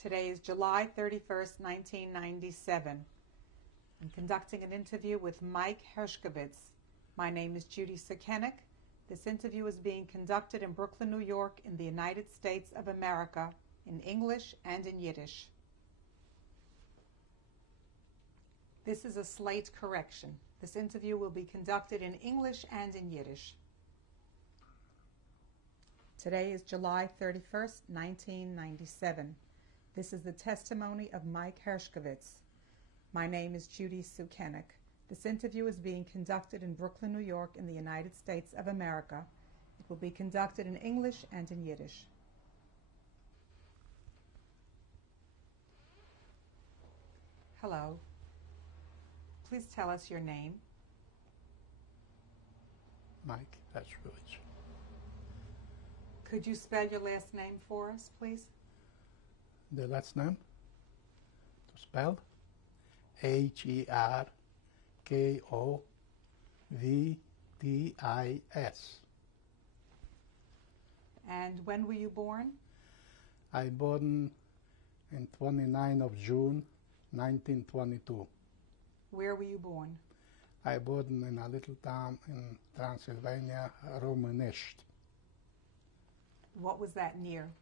Today is July 31st, 1997. I'm conducting an interview with Mike Herskowitz. My name is Judy Sukenik. This interview is being conducted in Brooklyn, New York, in the United States of America, in English and in Yiddish. This is a slate correction. This interview will be conducted in English and in Yiddish. Today is July 31st, 1997. This is the testimony of Mike Herskowitz. My name is Judy Sukenik. This interview is being conducted in Brooklyn, New York, in the United States of America. It will be conducted in English and in Yiddish. Hello. Please tell us your name. Mike Herskowitz. Could you spell your last name for us, please? The last name to spell Herkovits. And when were you born? I born in 29 of June 1922. Where were you born? I born in a little town in Transylvania, Romanesht. What was that near?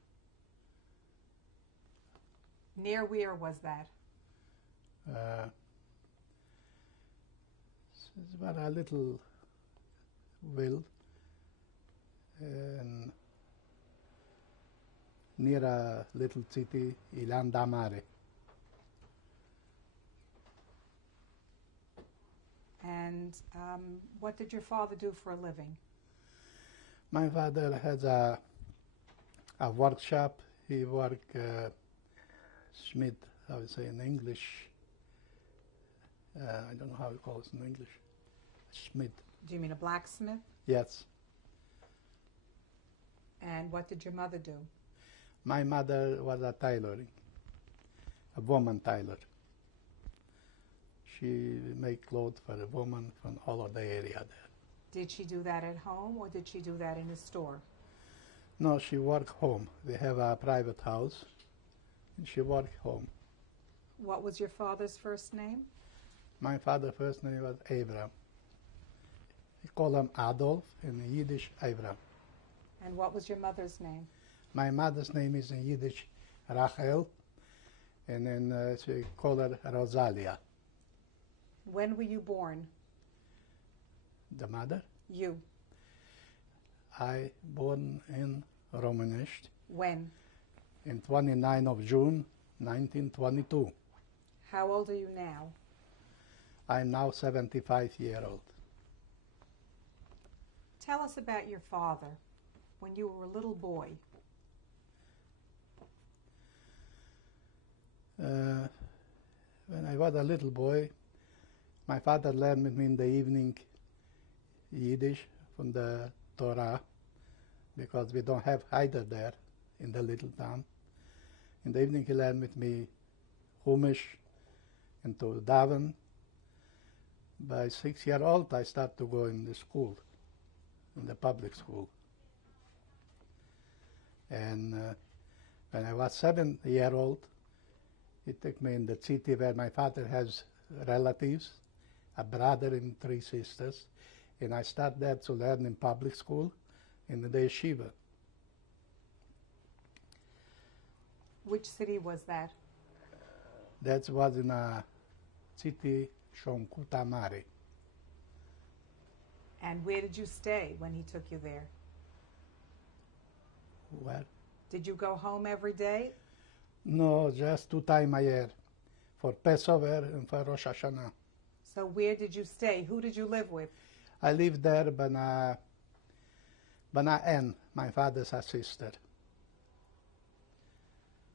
Near where was that? It's about a little will near a little city, Ilan Damare. And what did your father do for a living? My father has a workshop. He worked Schmidt, I would say in English. I don't know how you call it in English. Schmidt. Do you mean a blacksmith? Yes. And what did your mother do? My mother was a tailoring, a woman tailor. She made clothes for a woman from all of the area there. Did she do that at home or did she do that in a store? No, she worked home. They have a private house, and she worked home. What was your father's first name? My father's first name was Abraham. We call him Adolf, in Yiddish, Abraham. And what was your mother's name? My mother's name is in Yiddish, Rachel, and then she call her Rosalia. When were you born? The mother? You. I born in Romanesht. When? In 29 of June, 1922. How old are you now? I'm now 75-year-old. Tell us about your father when you were a little boy. When I was a little boy, my father learned with me in the evening Yiddish from the Torah, because we don't have either there in the little town. In the evening he learned with me Chumash and to daven. By 6 years old I started to go in the school, in the public school. And when I was 7 years old, he took me in the city where my father has relatives, a brother and 3 sisters, and I started there to learn in public school in the yeshiva. Which city was that? That was in a city, Shomkutamari. And where did you stay when he took you there? Where? Did you go home every day? No, just 2 times a year, for Passover and for Rosh Hashanah. So where did you stay? Who did you live with? I lived there with Ann, my father's sister.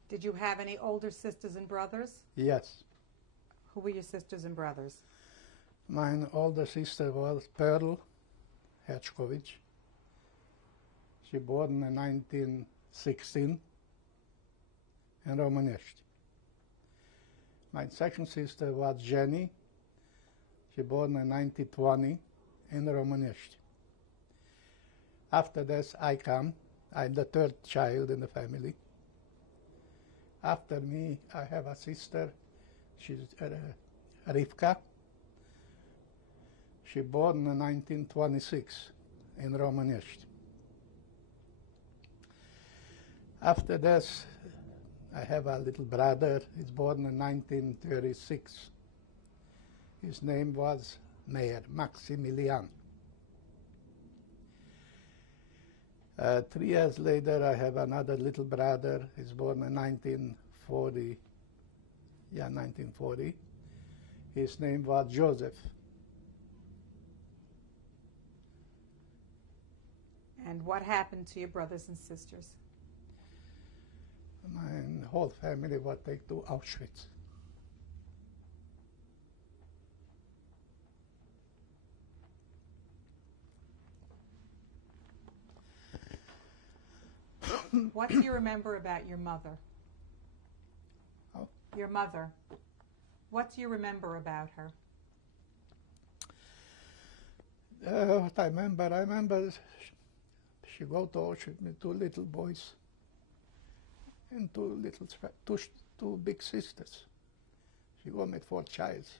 Did you have any older sisters and brothers? Yes. Who were your sisters and brothers? My older sister was Pearl Herskowitz. She born in 1916 in Romanesht. My second sister was Jenny. She born in 1920 in Romanesht. After this, I come. I'm the 3rd child in the family. After me, I have a sister. She's Rivka. She born in 1926 in Romanești. After this, I have a little brother. He's born in 1936. His name was Meir, Maximilian. 3 years later, I have another little brother. He's born in 1940. Yeah, 1940. His name was Joseph. And what happened to your brothers and sisters? My whole family was taken to Auschwitz. What do you remember about your mother? Oh. Your mother. What do you remember about her? What I remember she go to Auschwitz with 2 little boys and 2 big sisters. She go with 4 childs.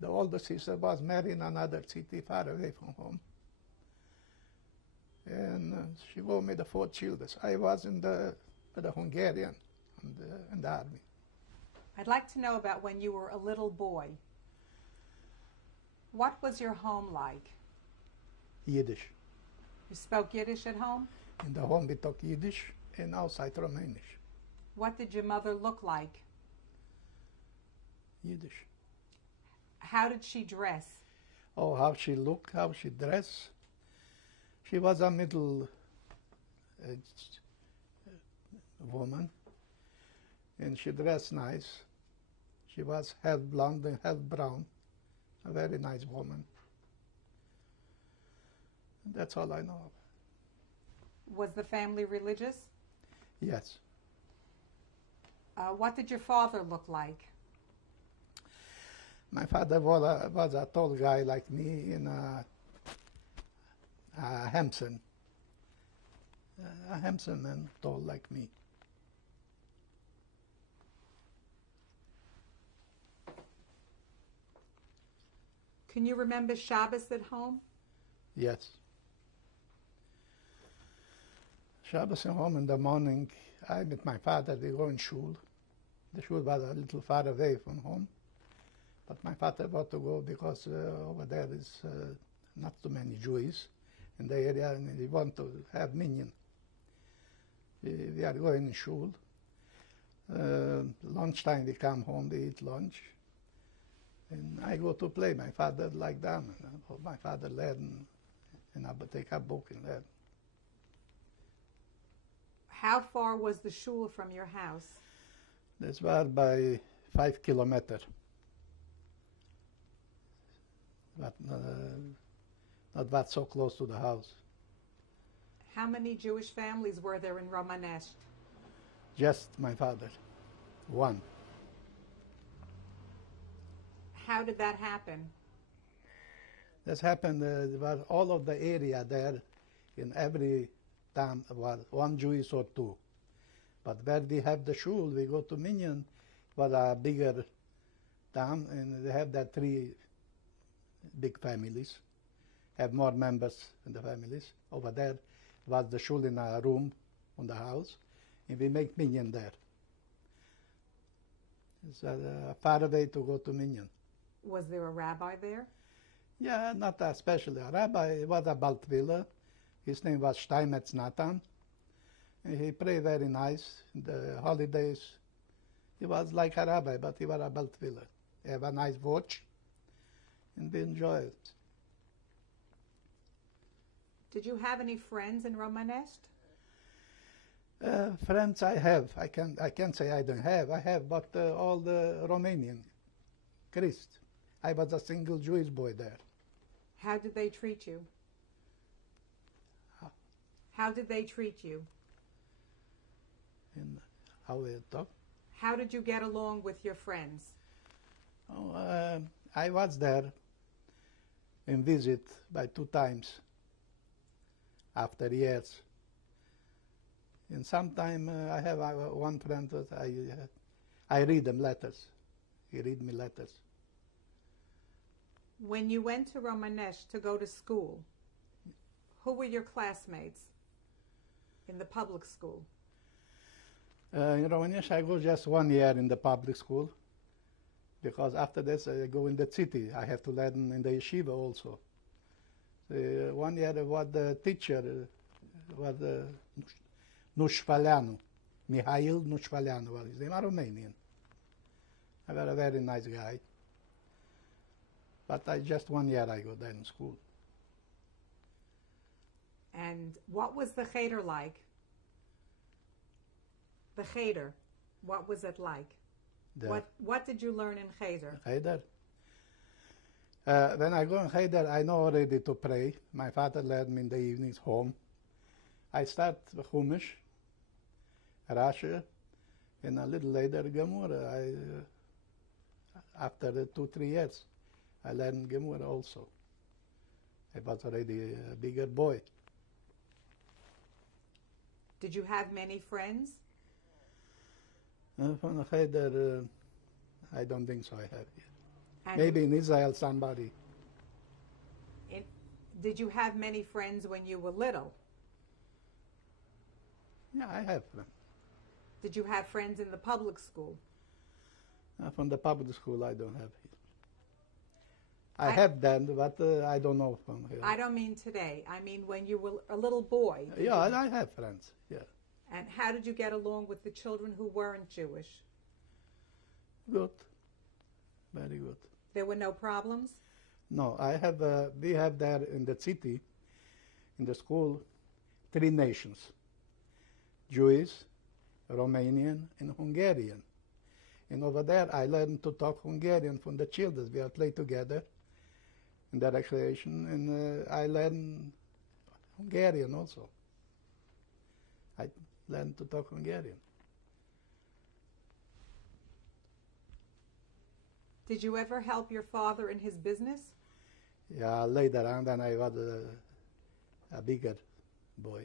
The older sister was married in another city far away from home. And she go with the 4 children. I was with the Hungarian in the army. I'd like to know about when you were a little boy. What was your home like? Yiddish. You spoke Yiddish at home? In the home we talk Yiddish and outside Romanish. What did your mother look like? Yiddish. How did she dress? Oh, how she look, how she dress. She was a middle-aged woman, and she dressed nice. She was half blonde and half brown, a very nice woman. And that's all I know of. Was the family religious? Yes. What did your father look like? My father was a tall guy like me in Hampson. A Hampson man, tall like me. Can you remember Shabbos at home? Yes. Shabbos at home in the morning, I with my father, we go in shul. The shul was a little far away from home. But my father wanted to go because over there is not too many Jews in the area, and he want to have minyan. We are going in shul. Lunchtime we come home, we eat lunch. And I go to play. My father like that. My father learn, and I would take a book and learn. How far was the shul from your house? This was by 5 kilometers. But not that so close to the house. How many Jewish families were there in Romanești? Just my father, 1. How did that happen? This happened, was all of the area there, in every town was 1 Jewish or 2. But where we have the shul, we go to Minyan, was a bigger town, and they have that 3 big families, have more members in the families. Over there was the shul in a room on the house, and we make minyan there. It's a far away to go to minyan. Was there a rabbi there? Yeah, not especially a rabbi. He was a Baltviller. His name was Steinmetz Nathan. And he prayed very nice. In the holidays, he was like a rabbi, but he was a Baltviller. He have a nice watch, and we enjoy it. Did you have any friends in Romanești? Friends I have. I can't say I don't have. I have, but all the Romanian, Christ. I was a single Jewish boy there. How did they treat you? How did they treat you? And how we talk? How did you get along with your friends? Oh, I was there and visit by 2 times after years. And sometime I have one friend that I read them letters. He read me letters. When you went to Romanesh to go to school, who were your classmates in the public school? In Romanesh, I go just 1 year in the public school, because after this I go in the city. I have to learn in the yeshiva also. 1 year was the teacher was Nushvaleanu, Mihail Nushvaleanu was his name, a Romanian. A very, very nice guy. But just 1 year I go there in school. And what was the cheder like? The cheder, what was it like? What did you learn in cheder? Cheder? When I go in cheder, I know already to pray. My father led me in the evenings home. I start Chumash, Rashi, and a little later Gemara. After 2-3 years, I learned Gemara also. I was already a bigger boy. Did you have many friends? From the cheder, I don't think so I have yet. And maybe in Israel somebody. Did you have many friends when you were little? Yeah, I have friends. Did you have friends in the public school? From the public school, I don't have here. I have them, but I don't know from here. I don't mean today. I mean when you were a little boy. Yeah, I have friends, yeah. And how did you get along with the children who weren't Jewish? Good. Very good. There were no problems? No, we have there in the city, in the school, 3 nations. Jewish, Romanian, and Hungarian. And over there, I learned to talk Hungarian from the children. We have played together in the recreation, and I learned Hungarian also. I learned to talk Hungarian. Did you ever help your father in his business? Yeah, later on, when I was a bigger boy.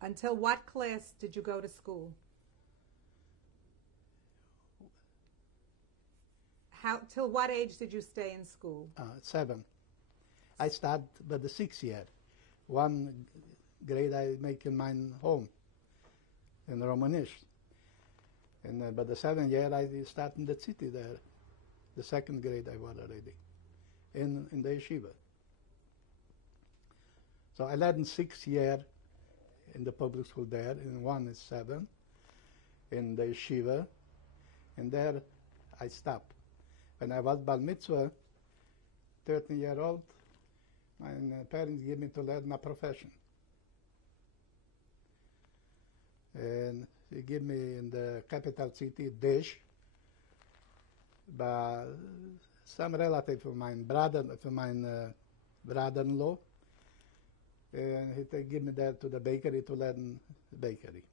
Until what class did you go to school? Till what age did you stay in school? 7. I start by the 6th year. 1 grade I make in my home, in Romanesh. And by the 7th year I start in the city there. The 2nd grade I was already in the yeshiva. So I learned 6 year in the public school there, and 1 is 7 in the yeshiva, and there I stopped. When I was bar mitzvah, 13-year-old, my parents gave me to learn a profession. And they gave me in the capital city, Dish, by some relative of mine, brother-in-law, and he gave me there to the bakery to learn bakery.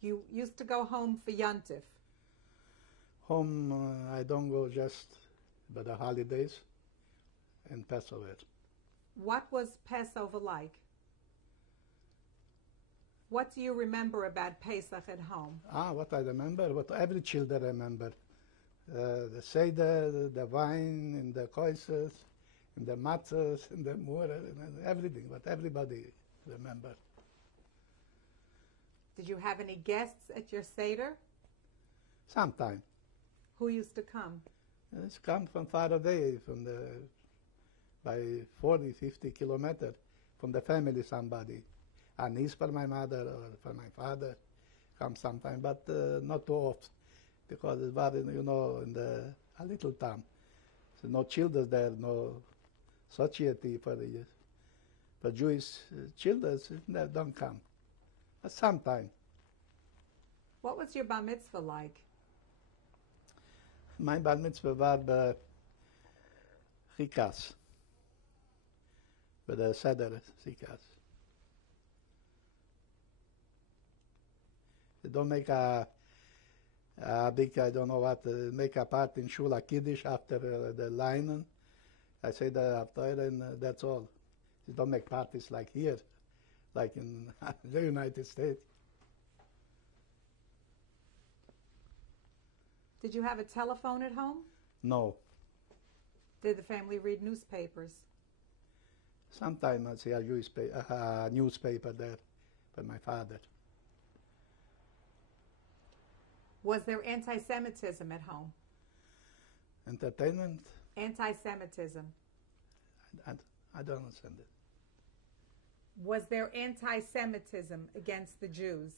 You used to go home for Yontif. Home, I don't go just by the holidays and Passover. What was Passover like? What do you remember about Pesach at home? What I remember, what every child remember. The Seder, the wine, and the koises, and the matzahs, and the murah, and everything, what everybody remember. Did you have any guests at your Seder? Sometime. Who used to come? It's come from far away, by 40, 50 kilometers from the family, somebody. A niece for my mother or for my father come sometime, but not too often, because it's very, in a little town. So no children there, no society for Jewish children, they don't come. But sometime. What was your bar mitzvah like? My bar mitzvah was by Chikas, by the Seder Chikas. They don't make a big, I don't know what, make a part in Shul Kiddush after the line, I say the after, and that's all. You don't make parties like here, like in the United States. Did you have a telephone at home? No. Did the family read newspapers? Sometimes I see a newspaper there for my father. Was there anti-Semitism at home? Entertainment? Anti-Semitism. I don't understand it. Was there anti-Semitism against the Jews?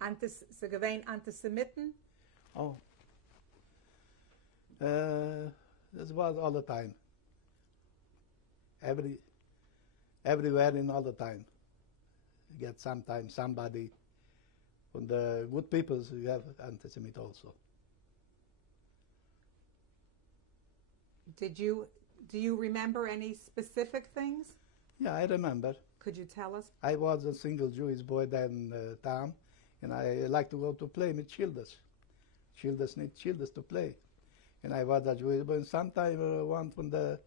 Sie gewesen Antisemiten? Oh. This was all the time. Everywhere and all the time. You get sometimes somebody from the good people, you have anti-Semite also. Do you remember any specific things? Yeah, I remember. Could you tell us? I was a single Jewish boy then town, and I like to go to play with children. Children need children to play. And I was a Jewish boy, and sometimes one from the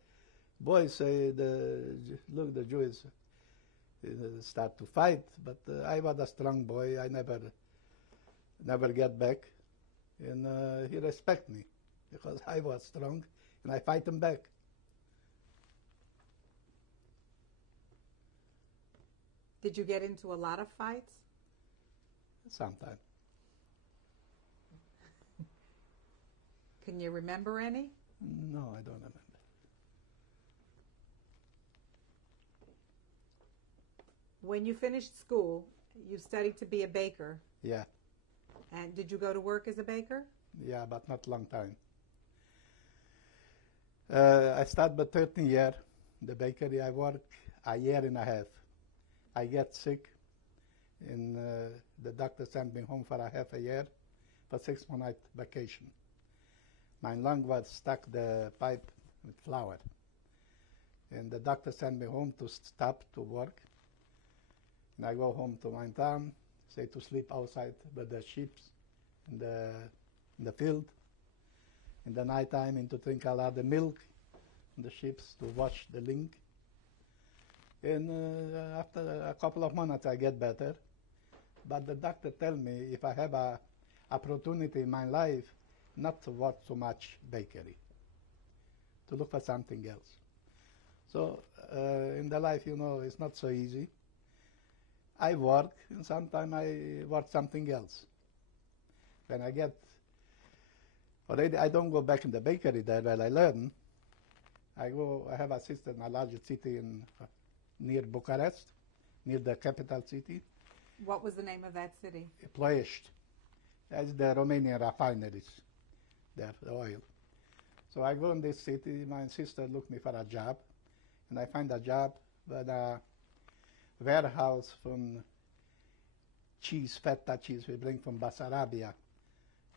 boys say, look, the Jews start to fight, but I was a strong boy. I never get back, and he respect me because I was strong, and I fight him back. Did you get into a lot of fights? Sometimes. Can you remember any? No, I don't remember. When you finished school, you studied to be a baker. Yeah. And did you go to work as a baker? Yeah, but not long time. I started with 13 years. The bakery I work a year and a half. I get sick, and the doctor sent me home for a half a year for 6 months vacation. My lung was stuck the pipe with flour, and the doctor sent me home to stop to work. And I go home to my town, say to sleep outside with the sheep in the field. In the night time, and to drink a lot of milk in the sheep to wash the link. And after a couple of months, I get better. But the doctor tell me if I have a opportunity in my life, not to work so much bakery, to look for something else. So in the life, it's not so easy. I work, and sometimes I work something else. When I get already, I don't go back in the bakery there where I learn. I have a sister in a large city near Bucharest, near the capital city. What was the name of that city? Ploiești. That's the Romanian refineries, there, the oil. So I go in this city, my sister looked me for a job, and I find a job with a warehouse from cheese, feta cheese we bring from Bessarabia,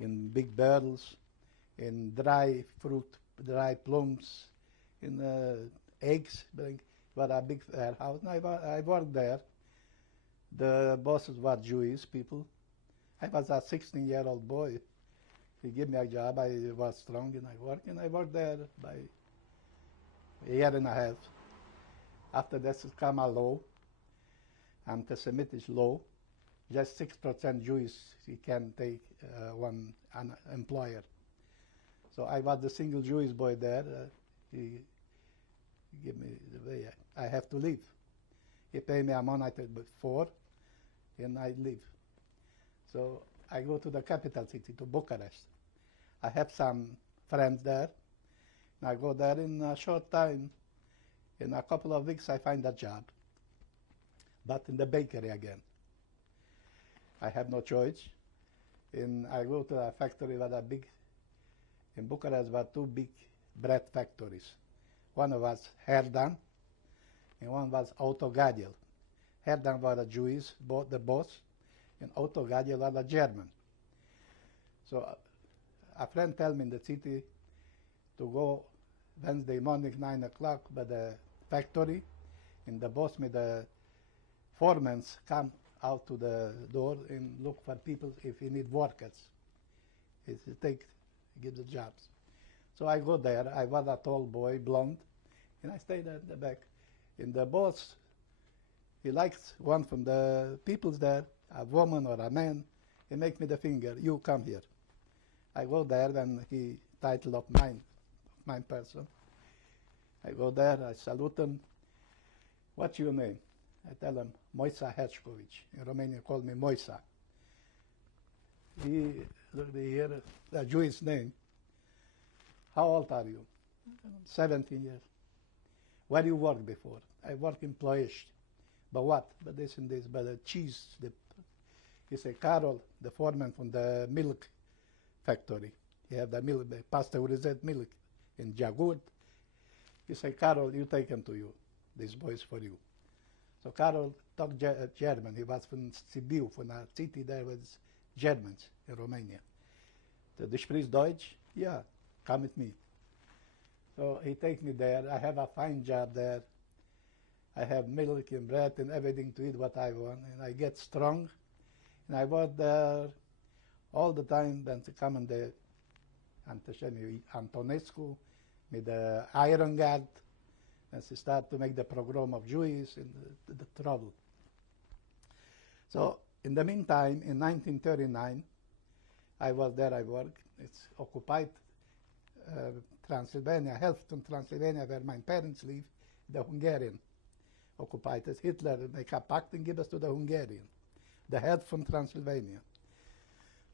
in big barrels, in dry fruit, dry plums, in eggs, but a big warehouse. And I worked there. The bosses were Jewish people. I was a 16-year-old boy. He gave me a job. I was strong, and I worked there by a year and a half. After this came a law, anti-Semitic law. Just 6% Jewish he can take one employer. So I was the single Jewish boy there. He gave me the way I have to leave. He paid me a month before, and I leave. So I go to the capital city, to Bucharest. I have some friends there, and I go there in a short time. In a couple of weeks, I find a job, but in the bakery again. I have no choice, and I go to a factory with a big, in Bucharest were two big bread factories. One was Herdan, and one was Autogadiel. Herdan was a Jewish, the boss, and Autogadiel was a German. So a friend told me in the city to go Wednesday morning, 9 o'clock, by the factory, and the boss made the foremen come out to the door and look for people if he need workers. Give the jobs. So I go there. I was a tall boy, blonde, and I stayed at the back. And the boss, he likes one from the peoples there, a woman or a man. He make me the finger, you come here. I go there when he title of mine person. I go there, I salute him. What's your name? I tell him, Moshe Herskowitz. In Romania, call me Moshe. He looked here, a Jewish name. How old are you? 17 years. Where you work before? I work in Ploiești. But what? But this and this, but the cheese. He said, Carol, the foreman from the milk factory. He have the milk, the pasteurized milk in Jagut. He said, Carol, you take him to you. This boy is for you. So Carol talked German. He was from Sibiu, from a city there was Germans in Romania. So, du sprichst Deutsch? Yeah, come with me. So he take me there. I have a fine job there. I have milk and bread and everything to eat what I want. And I get strong. And I was there all the time when they come in the Antonescu with the Iron Guard. And they start to make the program of Jews and the trouble. So in the meantime, in 1939, I was there, I worked. It's occupied Transylvania, half from Transylvania where my parents live, the Hungarian occupied us. Hitler make a pact and give us to the Hungarian, the head from Transylvania.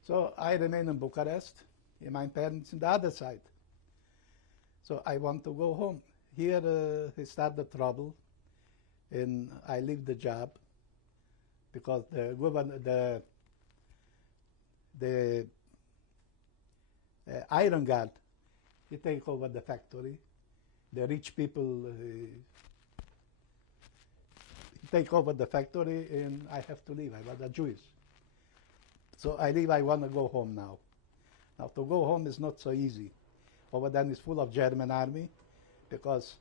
So I remain in Bucharest, and my parents on the other side. So I want to go home. Here he started the trouble, and I leave the job because the governor, the Iron Guard, he take over the factory. The rich people take over the factory, and I have to leave. I was a Jewish. So I leave. I want to go home now. Now to go home is not so easy. Over there is full of German army, because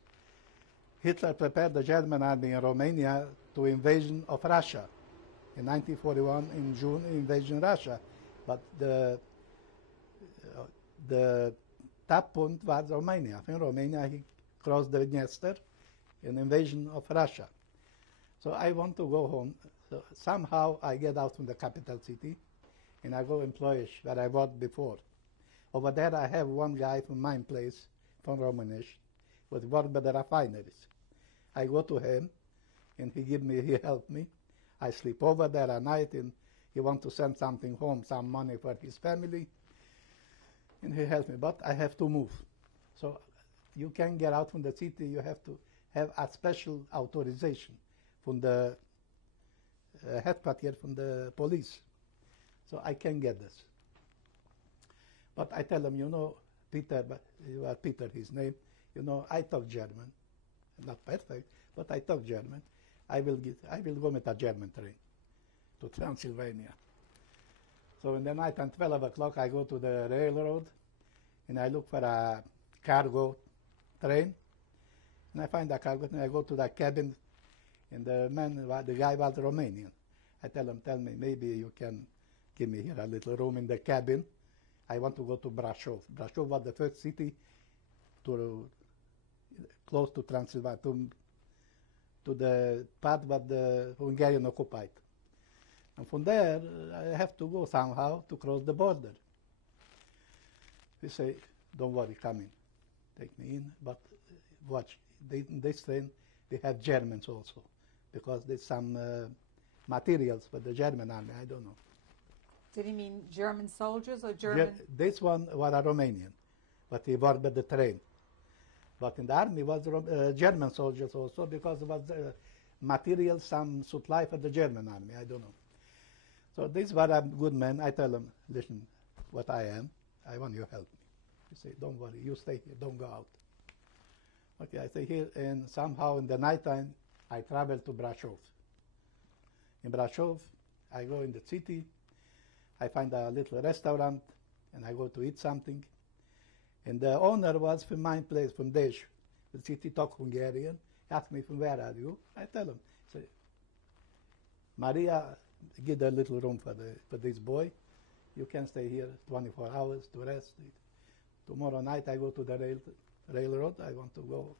Hitler prepared the German army in Romania to invasion of Russia. In 1941, in June, invasion Russia. But the top point was Romania. In Romania, he crossed the Dniester, an invasion of Russia. So I want to go home. So somehow I get out from the capital city, and I go in Ploiești, where I worked before. Over there, I have one guy from my place, from Românești, who worked by the refineries. I go to him, and he helped me. I sleep over there at night, and he wants to send something home, some money for his family, and he helped me. But I have to move. So you can't get out from the city. You have to have a special authorization from the headquarters, from the police. So I can get this. But I tell him, you know, Peter, but you are Peter, his name, you know, I talk German. Not perfect, but I talk German. I will go with a German train to Transylvania. So in the night at 12 o'clock, I go to the railroad, and I look for a cargo train, and I find a cargo, and I go to the cabin, and the guy was Romanian. I tell him, tell me, maybe you can give me here a little room in the cabin. I want to go to Brașov. Brașov was the first city close to Transylvania, to the part that the Hungarian occupied. And from there, I have to go somehow to cross the border. He say, don't worry, come in. Take me in, but watch, in this train, they have Germans also, because there's some materials for the German army, I don't know. Did he mean German soldiers or German? This one was a Romanian, but he worked by the train. But in the army was German soldiers also, because it was material, some supply for the German army, I don't know. So this was a good man. I tell him, listen, what I am, I want you to help me. He say, don't worry, you stay here, don't go out. Okay, I stay here, and somehow in the nighttime, I travel to Brașov. In Brașov, I go in the city, I find a little restaurant, and I go to eat something. And the owner was from my place, from Dej. The city talk Hungarian. He asked me, from where are you? I tell him. Say, Maria, give a little room for this boy. You can stay here 24 hours to rest. Tomorrow night I go to the railroad. I want to go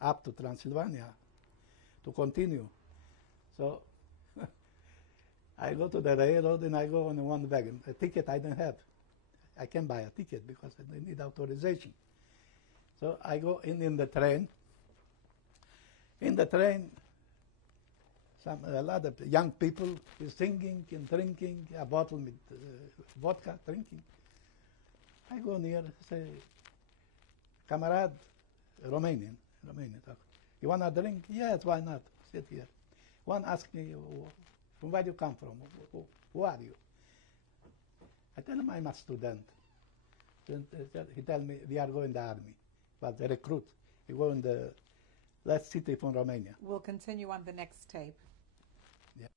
up to Transylvania to continue. So I go to the railroad and I go on one wagon. A ticket I don't have. I can't buy a ticket because I need authorization. So I go in the train. In the train, a lot of young people is singing and drinking, a bottle with vodka, drinking. I go near, say, Kamerad, Romanian talk. You want a drink? Yes, why not? Sit here. One asked me, from where do you come from? Who are you? I tell him I'm a student. Then he tell me, we are going to the army. But the recruit, we go in the last city from Romania. We'll continue on the next tape. Yeah.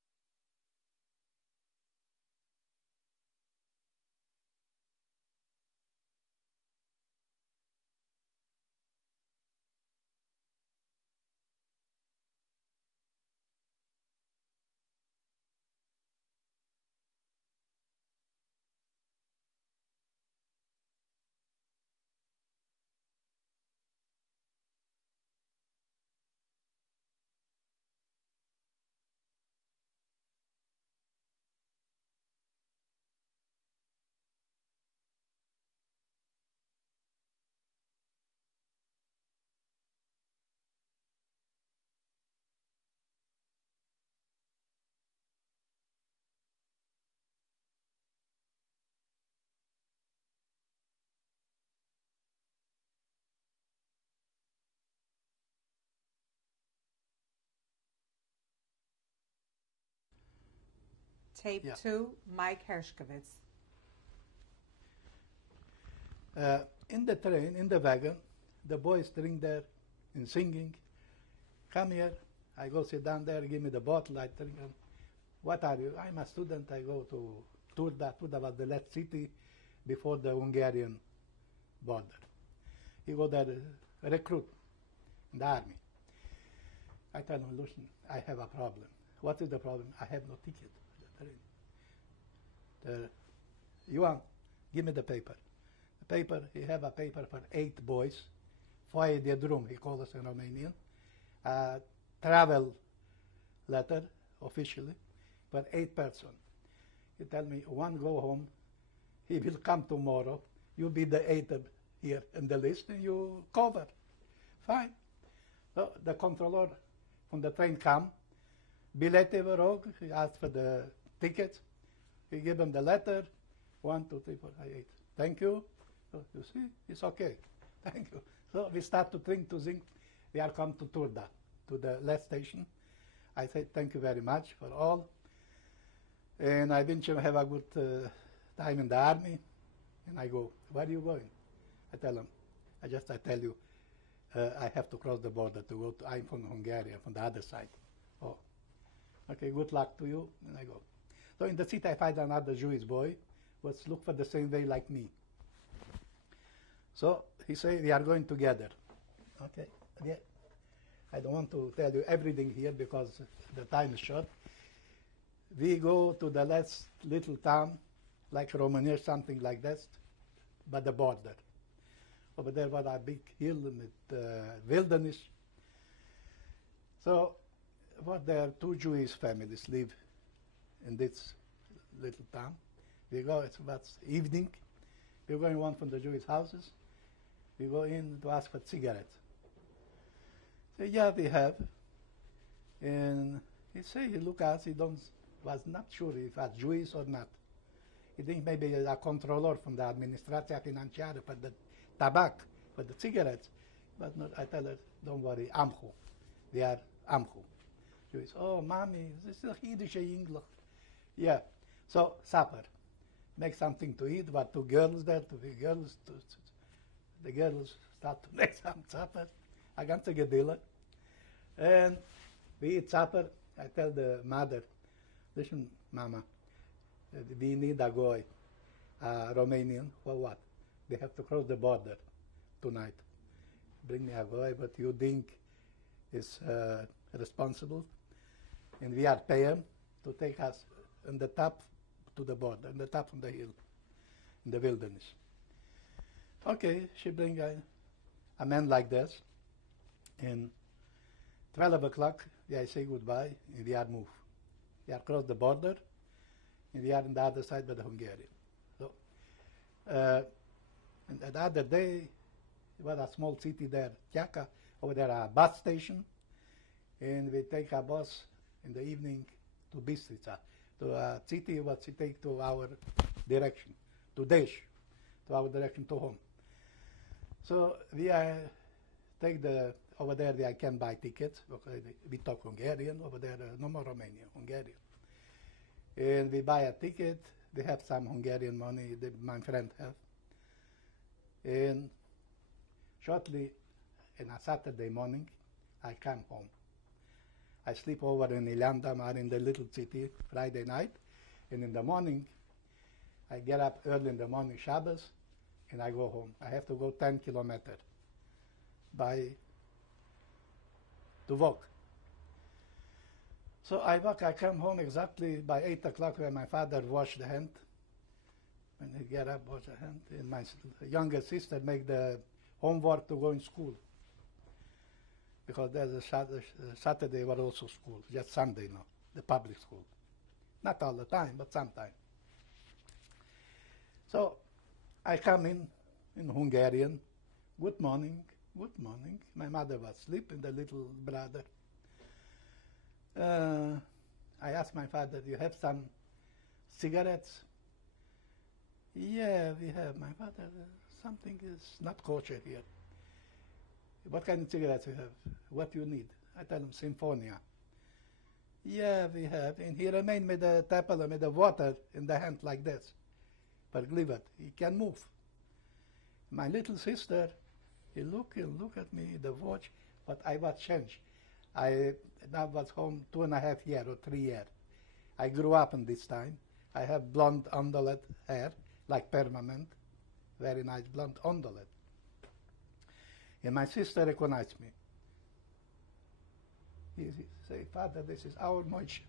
Tape 2, Mike Herskowitz. In the train, in the wagon, the boys sitting there and singing. Come here. I go sit down there, give me the bottle, I drink. What are you? I'm a student. I go to Turda. Turda was the last city before the Hungarian border. He go there, recruit in the army. I tell him, listen, I have a problem. What is the problem? I have no ticket. You want? Give me the paper. The paper, he have a paper for 8 boys. Foaie de drum, he calls us in Romanian. Travel letter, officially, for 8 persons. He tell me, one go home, he will come tomorrow, you be the 8th here in the list, and you cover. Fine. So the controller from the train come, bilete vă rog, he asked for the tickets. We give him the letter, 1, 2, 3, 4, 5, 8. Thank you. So you see, it's okay. Thank you. So we start to drink, to sing. We are come to Turda, to the last station. I say thank you very much for all. And I wish you have a good time in the army. And I go, where are you going? I tell him, I tell you, I have to cross the border to go to, I'm from Hungary, from the other side. Oh, okay, good luck to you. And I go. So in the city I find another Jewish boy, was look for the same way like me. So he say, we are going together. Okay, yeah. I don't want to tell you everything here because the time is short. We go to the last little town, like Romania, something like that, by the border. Over there was a big hill with wilderness. So there 2 Jewish families live in this little town. We go, it's about evening. We're going one from the Jewish houses. We go in to ask for cigarettes. Say, yeah, we have. And he say, he look at us, was not sure if he was Jewish or not. He think maybe a controller from the Administrația Financiară for the tobacco, for the cigarettes. But not, I tell her, don't worry, Amchu. We are Amchu. Jewish. Oh, mommy, this is Yiddish English. Yeah. So, supper. Make something to eat. But 2 girls there, 2 girls. The girls start to make some supper. A ganze Gedille. And we eat supper. I tell the mother, listen, Mama, we need a guy, Romanian, for what? They have to cross the border tonight. Bring me a guy, but you think is responsible. And we are paying to take us on the top to the border, on the top of the hill, in the wilderness. Okay, she bring a man like this, and 12 o'clock, I say goodbye, and we are move. We are cross the border, and we are on the other side by the Hungarian. So, and the other day, there was a small city there, Tjaka, over there a bus station, and we take a bus in the evening to Bistrica, to a city what we take to our direction, to Desh, to our direction to home. So we take the, over there I can buy tickets, okay, we talk Hungarian, over there no more Romanian, Hungarian. And we buy a ticket, we have some Hungarian money that my friend have. And shortly, on a Saturday morning, I come home. I sleep over in Ilandam, in the little city, Friday night, and in the morning, I get up early in the morning, Shabbos, and I go home. I have to go 10 kilometers to walk. So I walk, I come home exactly by 8 o'clock when my father washed the hand. When he get up, wash the hand, and my younger sister make the homework to go in school. Because there's a Saturday was also school, just Sunday now, the public school. Not all the time, but sometimes. So I come in Hungarian, good morning, good morning. My mother was sleeping, the little brother. I asked my father, do you have some cigarettes? Yeah, we have. My father, something is not kosher here. What kind of cigarettes you have? What you need? I tell him, Symphonia. Yeah, we have. And he remained with the tapala, with the water in the hand like this. Verglivet. He can move. My little sister, he look at me, the watch, but I was changed. I now was home 2.5 years or 3 years. I grew up in this time. I have blonde undulate hair, like permanent, very nice blonde undulate. And my sister recognized me. He said, Father, this is our Moshe.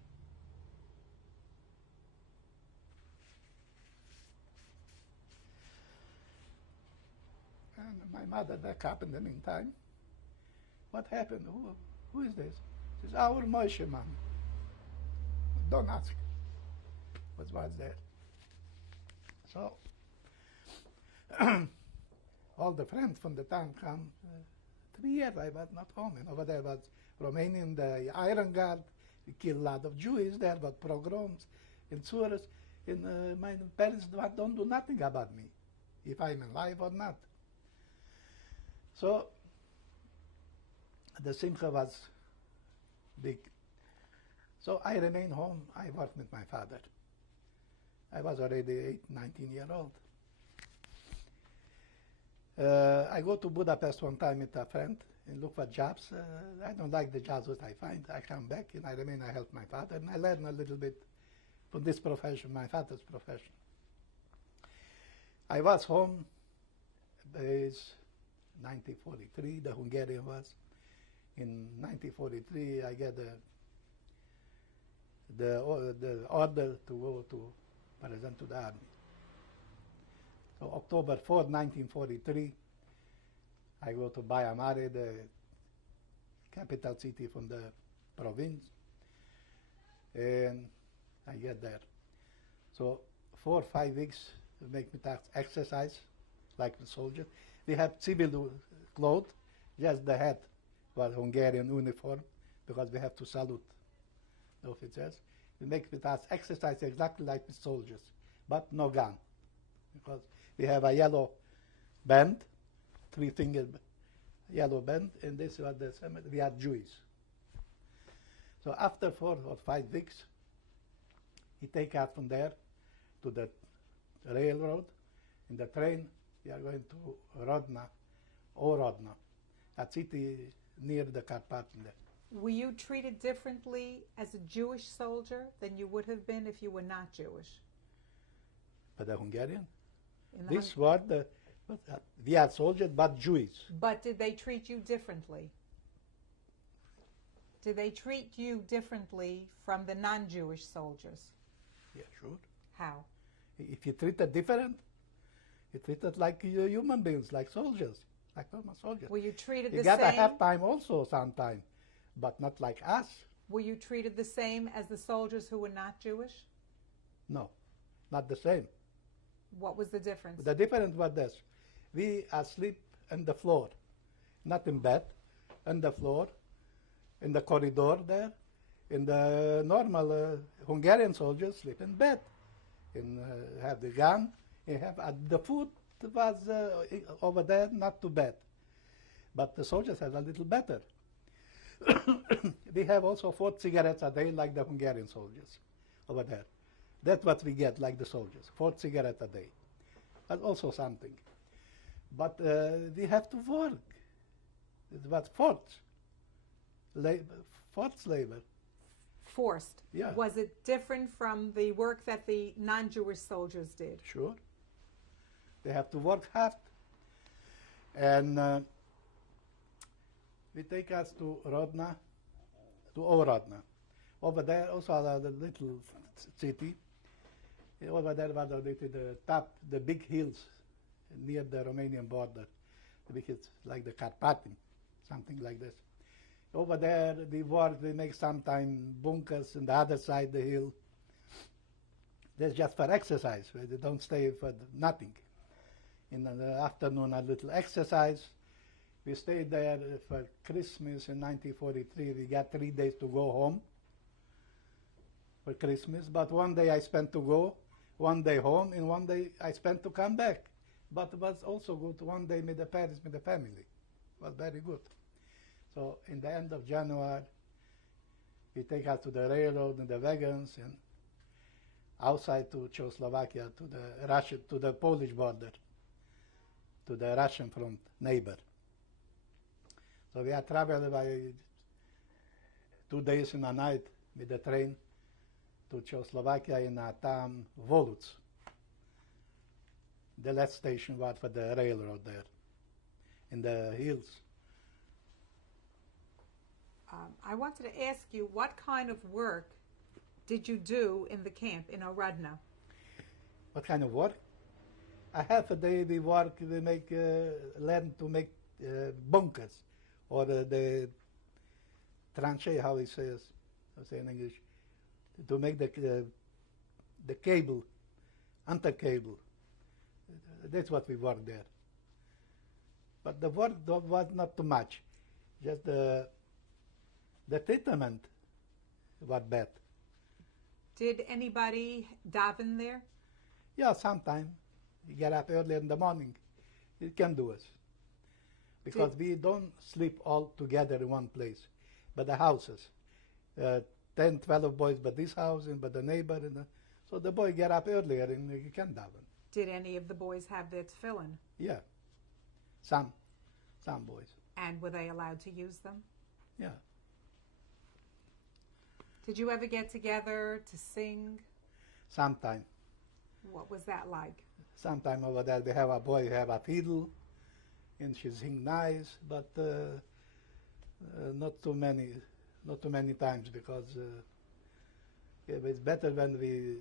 And my mother back up in the meantime. What happened? Who is this? She says, our Moshe, Mom. Don't ask. What was there? So, all the friends from the town come. 3 years I was not home. And over there was Romanian, the Iron Guard. We killed a lot of Jews there, but pogroms in Suras. And my parents don't do nothing about me, if I'm alive or not. So the simcha was big. So I remained home. I worked with my father. I was already 19 years old. I go to Budapest one time with a friend and look for jobs. I don't like the jobs that I find. I come back and I remain, I help my father, and I learn a little bit from this profession, my father's profession. I was home, is 1943, the Hungarian was. In 1943, I get the order to go to present to the army. So October 4, 1943, I go to Baia Mare, the capital city from the province, and I get there. So 4 or 5 weeks make me exercise like the soldier. We have civil clothes, just the hat was Hungarian uniform because we have to salute the officers. It makes me exercise exactly like the soldiers, but no gun, because we have a yellow band, 3-finger yellow band, and this was the same. We are Jews. So after 4 or 5 weeks, he take us from there to the railroad. In the train, we are going to Rodna, a city near the Carpathian there. Were you treated differently as a Jewish soldier than you would have been if you were not Jewish? But the Hungarian? This was we are soldiers, but Jews. But did they treat you differently? Did they treat you differently from the non-Jewish soldiers? Yeah, sure. How? If you treat it different, He treated like human beings, like soldiers, like normal soldiers. Were you treated He the got a same? hard time also sometime, but not like us. Were you treated the same as the soldiers who were not Jewish? No, not the same. What was the difference? The difference was this. We asleep on the floor, not in bed, on the floor, in the corridor there. In the normal Hungarian soldiers sleep in bed, and have the gun, and have the food was over there, not too bad. But the soldiers have a little better. We have also 4 cigarettes a day like the Hungarian soldiers over there. That's what we get like the soldiers, 4 cigarettes a day. That's also something. But we have to work. It was forced labor. Forced. Yeah. Was it different from the work that the non-Jewish soldiers did? Sure. They have to work hard. And we take us to Rodna, to Orodna. Over there also the little city. Over there was the top, the big hills near the Romanian border. The big hills, like the Carpathia, something like this. Over there, we work, we make sometimes bunkers on the other side of the hill. That's just for exercise. They don't stay for nothing. In the afternoon, a little exercise. We stayed there for Christmas in 1943. We got 3 days to go home for Christmas. But one day I spent to go, one day home, and one day I spent to come back. But it was also good one day with the parents, with the family. It was very good. So in the end of January, we take us to the railroad and the wagons and outside to Czechoslovakia, to the Russian, to the Polish border, to the Russian front neighbor. So we are traveling by 2 days and a night with the train to Czechoslovakia in a town, Woluc. The last station was for the railroad there, in the hills. I wanted to ask you, what kind of work did you do in the camp in Orodna? What kind of work? A half a day we work, we make, learn to make bunkers, or the tranchee, how he says, I say in English, to make the cable, under-cable. That's what we work there. But the work was not too much, just the treatment was bad. Did anybody daven there? Yeah, sometime. You get up early in the morning. It can do us. Because we don't sleep all together in one place, but the houses. 10, 12 boys, but this house and but the neighbor. So the boy get up earlier and you can daven. Did any of the boys have their tefillin? Yeah, some boys. And were they allowed to use them? Yeah. Did you ever get together to sing? Sometime. What was that like? Sometime over there we have a boy who have a fiddle, and she sing nice, but not too many times because it's better when we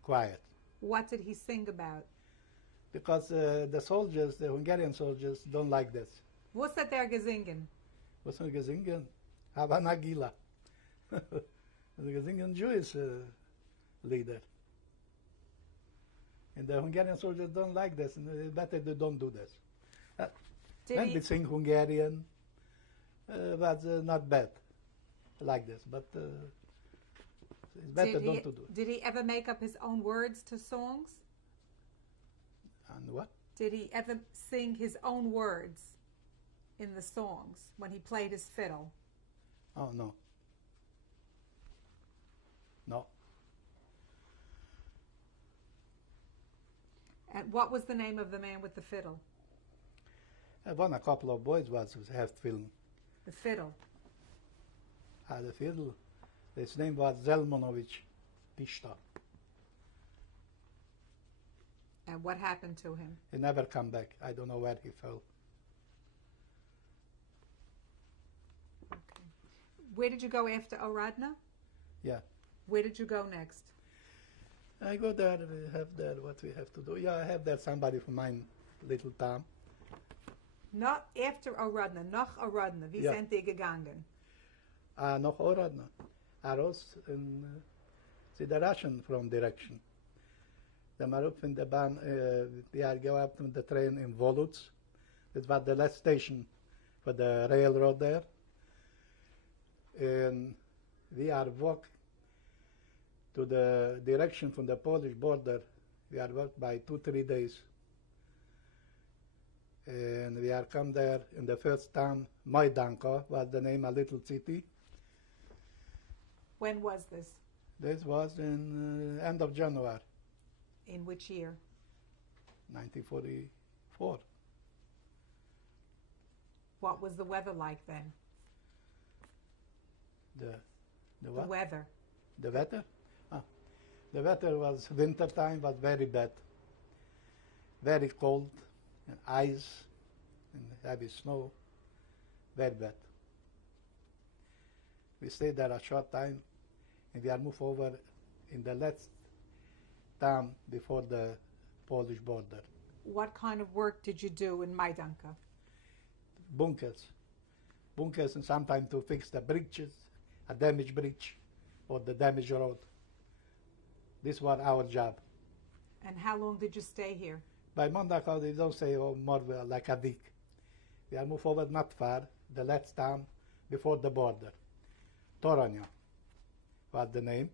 quiet. What did he sing about? Because the soldiers, the Hungarian soldiers, don't like this. Was hat er gesungen? Was soll gesingen? Havana Gila. The gesingen Jewish leader. And the Hungarian soldiers don't like this, and it's better they don't do this. When they sing Hungarian, was not bad like this, but it's better not to do it. Did he ever make up his own words to songs? And what? Did he ever sing his own words in the songs when he played his fiddle? Oh, no. No. And what was the name of the man with the fiddle? One, a couple of boys have film. The fiddle. The fiddle. His name was Zelmanovich Pista. And what happened to him? He never come back. I don't know where he fell. Okay. Where did you go after Orodna? Yeah. Where did you go next? I go there, we have there what we have to do. Yeah, I have there somebody from my little town. Not after Oradna, nach Oradna. Wie Ja. sind die gegangen? Noch Oradna. Aros in the Russian from direction. The Marup in the Bahn, we are go up on the train in Volutz. It was the last station for the railroad there. And we are walk to the direction from the Polish border. We are walk by 2-3 days. And we are come there in the first town, Majdanka was the name, a little city. When was this? This was in end of January, In which year? 1944. What was the weather like then? The The what? weather. The weather? The weather was, winter time was very bad. Very cold, and ice, and heavy snow. Very bad. We stayed there a short time, and we are moved over in the last town before the Polish border. What kind of work did you do in Majdanka? Bunkers. Bunkers, and sometimes to fix the bridges, a damaged bridge, or the damaged road. This was our job. And how long did you stay here? By Mondaka, they don't say more like a week. We are moved forward not far, the last town before the border. Torania was the name.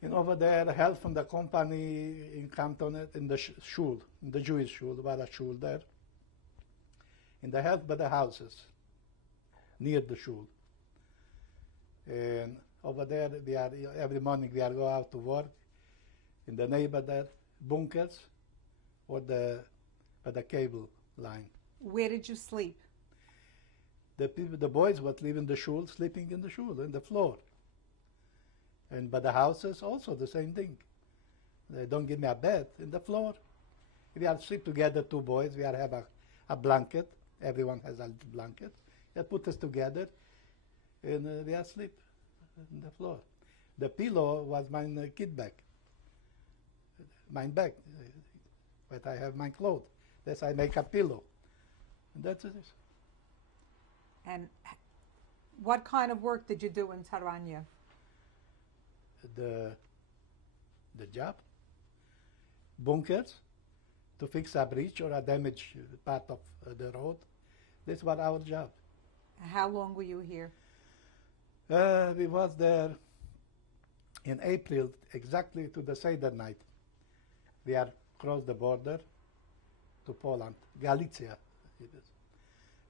And over there, help from the company in Canton, in the shul, in the Jewish shul, was a shul there. In the help by the houses, near the shul. And over there, we are every morning we are go out to work. In the neighbor there, bunkers, or the cable line. Where did you sleep? The people, the boys would live in the shul, sleeping in the shul, in the floor. And by the houses also the same thing. They don't give me a bed in the floor. We are sleep together, two boys. We are have a blanket. Everyone has a blanket. They put us together, and we are sleep in the floor. The pillow was my kid bag. My bag, but I have my clothes. That's I make a pillow, and that's it. And what kind of work did you do in Tarania? The job, bunkers, to fix a bridge or a damaged part of the road. This was our job. How long were you here? We was there in April, exactly to the Seder night. We are crossed the border to Poland, Galicia. It is.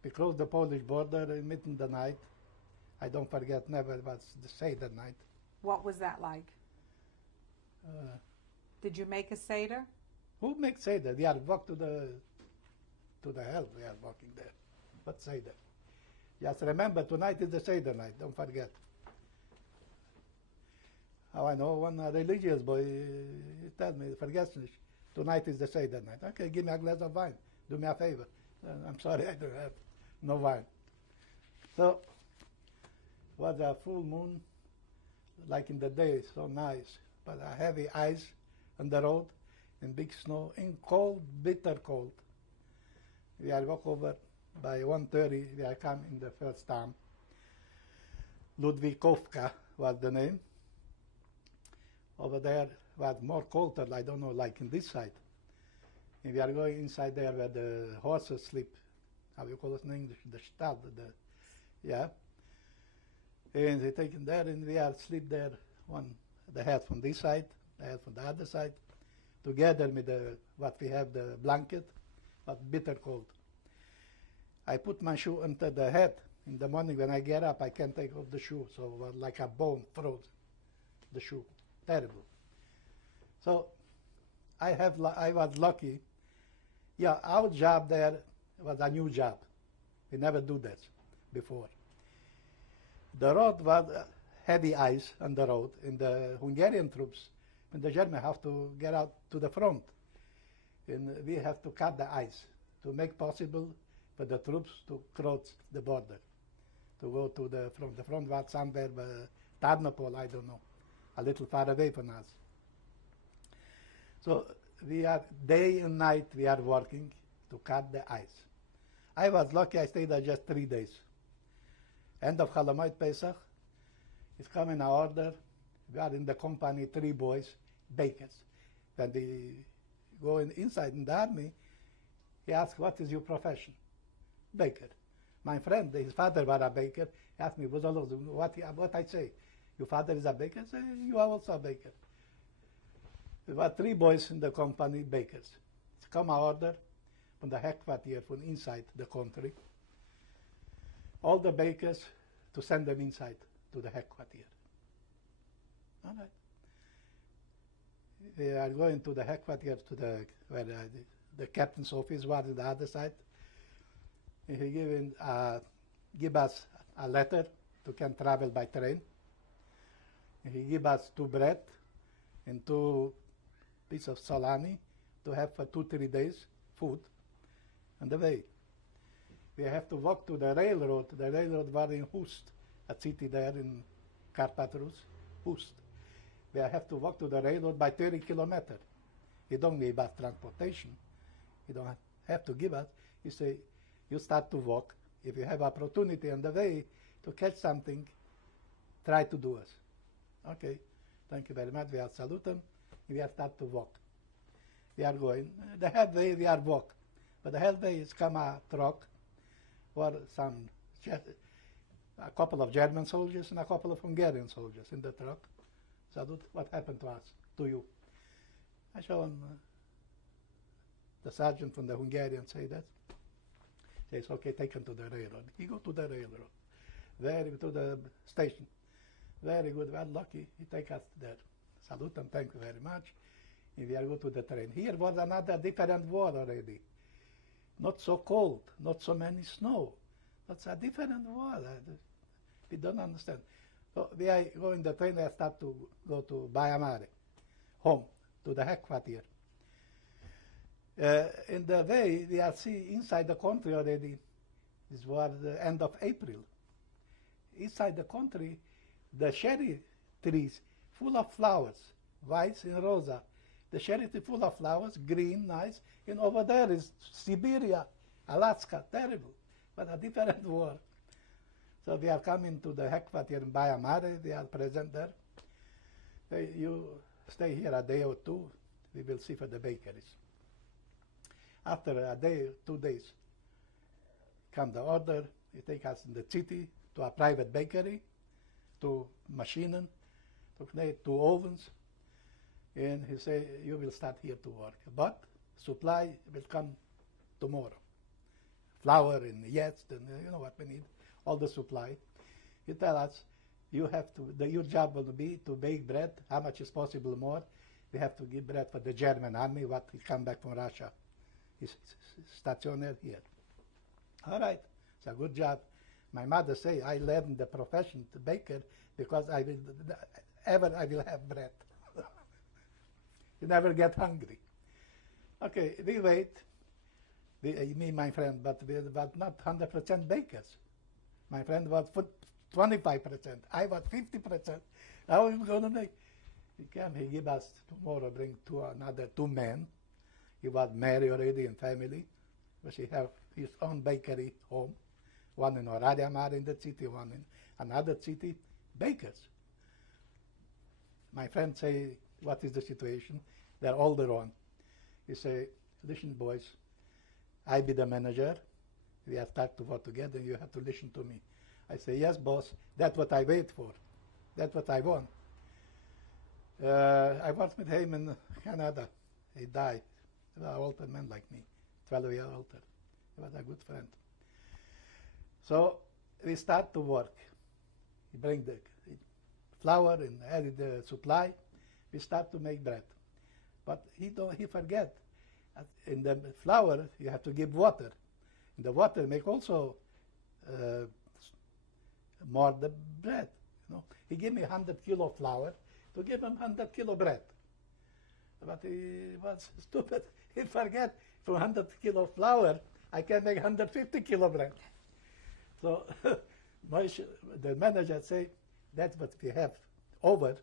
We crossed the Polish border in mid in the night. I don't forget, never was the Seder night. What was that like? Did you make a Seder? Who makes Seder? We are walk to the hell. We are walking there. What Seder? Just remember, tonight is the Seder night. Don't forget. How I know one religious boy he told me, forget nicht. Tonight is the Seder night. Okay, give me a glass of wine. Do me a favor. I'm sorry, I don't have no wine. So, was a full moon, like in the day, so nice. But a heavy ice on the road, and big snow, and cold, bitter cold. We are walk over by 1:30. We are come in the first town. Ludwikovka was the name. Over there was more colder, I don't know, like in this side. And we are going inside there where the horses sleep. How you call it in English? The stall, yeah. And they take it there, and we are sleep there. The head from this side, the head from the other side, together with what we have, the blanket, but bitter cold. I put my shoe under the head. In the morning when I get up, I can't take off the shoe, so it was like a bone froze, the shoe. Terrible. So I was lucky. Yeah, our job there was a new job. We never do that before. The road was heavy ice on the road, and the Hungarian troops and the Germans have to get out to the front. And we have to cut the ice to make possible for the troops to cross the border, to go to from the front was somewhere, Tarnopol, I don't know. a little far away from us. So we are day and night we are working to cut the ice. I was lucky I stayed there just 3 days. End of Halamoid Pesach, it's coming an order. We are in the company, 3 boys, bakers. When we go inside in the army, he asked, what is your profession? Baker. My friend, his father was a baker. He asked me, what I say? Your father is a baker? I say, you are also a baker. There were 3 boys in the company, bakers. It's come an order from the headquarters from inside the country. All the bakers to send them inside to the headquarters. All right. We are going to the headquarters to where the captain's office was on the other side. And he give us a letter to can travel by train. And he give us 2 bread and 2 pieces of salami to have for 2-3 days food on the way. We have to walk to the railroad. The railroad was in Hust, a city there in Carpathos, Hust. We have to walk to the railroad by 30 kilometers. You don't need bus transportation. You don't have to give us. You say, you start to walk. If you have opportunity on the way to catch something, try to do us. Okay, thank you very much. We are salute them. We are start to walk. We are going. The halfway we are walk. But the halfway is come a truck or a couple of German soldiers and a couple of Hungarian soldiers in the truck. Salute, what happened to us, to you? I show him, the sergeant from the Hungarian say that. He says, okay, take him to the railroad. He go to the railroad, to the station. Very good, well lucky, he take us there. Salute him, thank you very much. And we are go to the train. Here was another different war already. Not so cold, not so many snow. That's a different war. We don't understand. So we are going the train, I start to go to Bayamare, home, to the headquarters. In the way, we are see inside the country already, this was the end of April. Inside the country, the cherry trees full of flowers, white and rosa. The cherry tree full of flowers, green, nice, and over there is Siberia, Alaska, terrible, but a different war. So we are coming to the headquarters in Bayamare, we are present there. You stay here a day or 2, we will see for the bakeries. After a day, 2 days, come the order, he take us in the city to a private bakery, to machinen, to create 2 ovens, and he say, you will start here to work, but supply will come tomorrow. Flour and yeast and you know what we need, all the supply. He tell us, you have to, your job will be to bake bread, how much is possible more. We have to give bread for the German army, what he come back from Russia. He's stationed here. All right, it's a good job. My mother say, I learned the profession to baker because I will have bread. You never get hungry. Okay, we wait. Me, my friend, but we were not 100% bakers. My friend was 25%. I was 50%. How are we going to make? He came, he gave us tomorrow, bring another 2 men. He was married already and family. But he have his own bakery home. One in Oradamar in the city, one in another city. Bakers. My friend say, what is the situation? They're older on. He say, listen boys, I be the manager. We have start to work together. You have to listen to me. I say, yes, boss. That's what I wait for. That's what I want. I worked with him in Canada. He died. He was an older man like me, 12 years older. He was a good friend. So we start to work. He bring the flour and add the supply. We start to make bread. But he forget. In the flour, you have to give water. And the water make also more the bread. You know? He gave me 100 kilo flour to give him 100 kilo bread. But he was stupid. He forget from 100 kilo flour, I can make 150 kilo bread. So Moshe, the manager say, that's what we have over.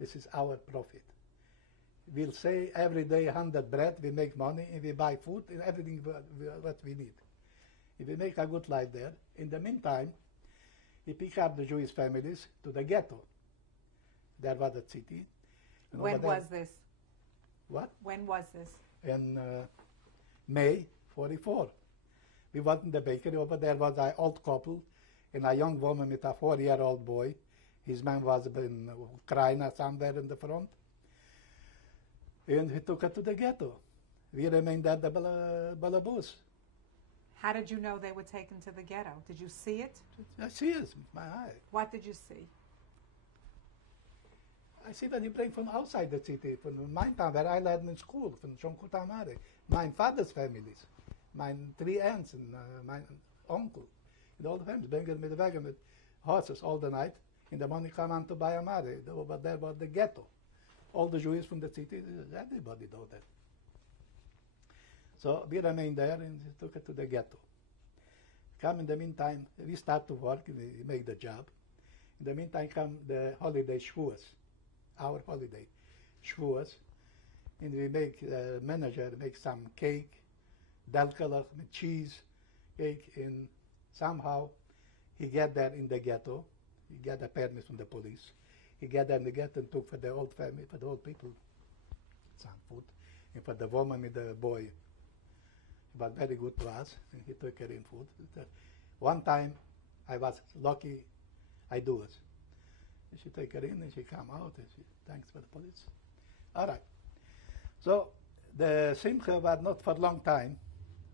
This is our profit. We'll say every day 100 bread, we make money, and we buy food and everything what we need. If we make a good life there, in the meantime, he pick up the Jewish families to the ghetto. There was a city. When was this? What? When was this? In May 44. We went in the bakery. Over there was an old couple and a young woman with a 4-year-old boy. His man was in Ukraine somewhere in the front. And he took her to the ghetto. We remained at the Balabus. How did you know they were taken to the ghetto? Did you see it? I see it with my eye. What did you see? I see that he bring from outside the city, from my town where I learned in school, from Shonkutamare. My father's families, my 3 aunts and my uncle, and all the families bring me the wagon with horses all the night. In the morning come on to Bayamare. Over there was the ghetto. All the Jews from the city, everybody know that. So we remained there and he took it to the ghetto. Come in the meantime, we start to work, we make the job. In the meantime come the holiday Shavuos, our holiday Shavuos. And we make, manager make some cake, dalkalach with cheese, cake, and somehow he get there in the ghetto. He got a permit from the police. He got there in the ghetto and took for the old family, for the old people, some food. And for the woman with the boy, he was very good to us, and he took her in food. One time, I was lucky, I do it. And she take her in, and she come out, and she thanks for the police. All right. So the simcha was not for a long time.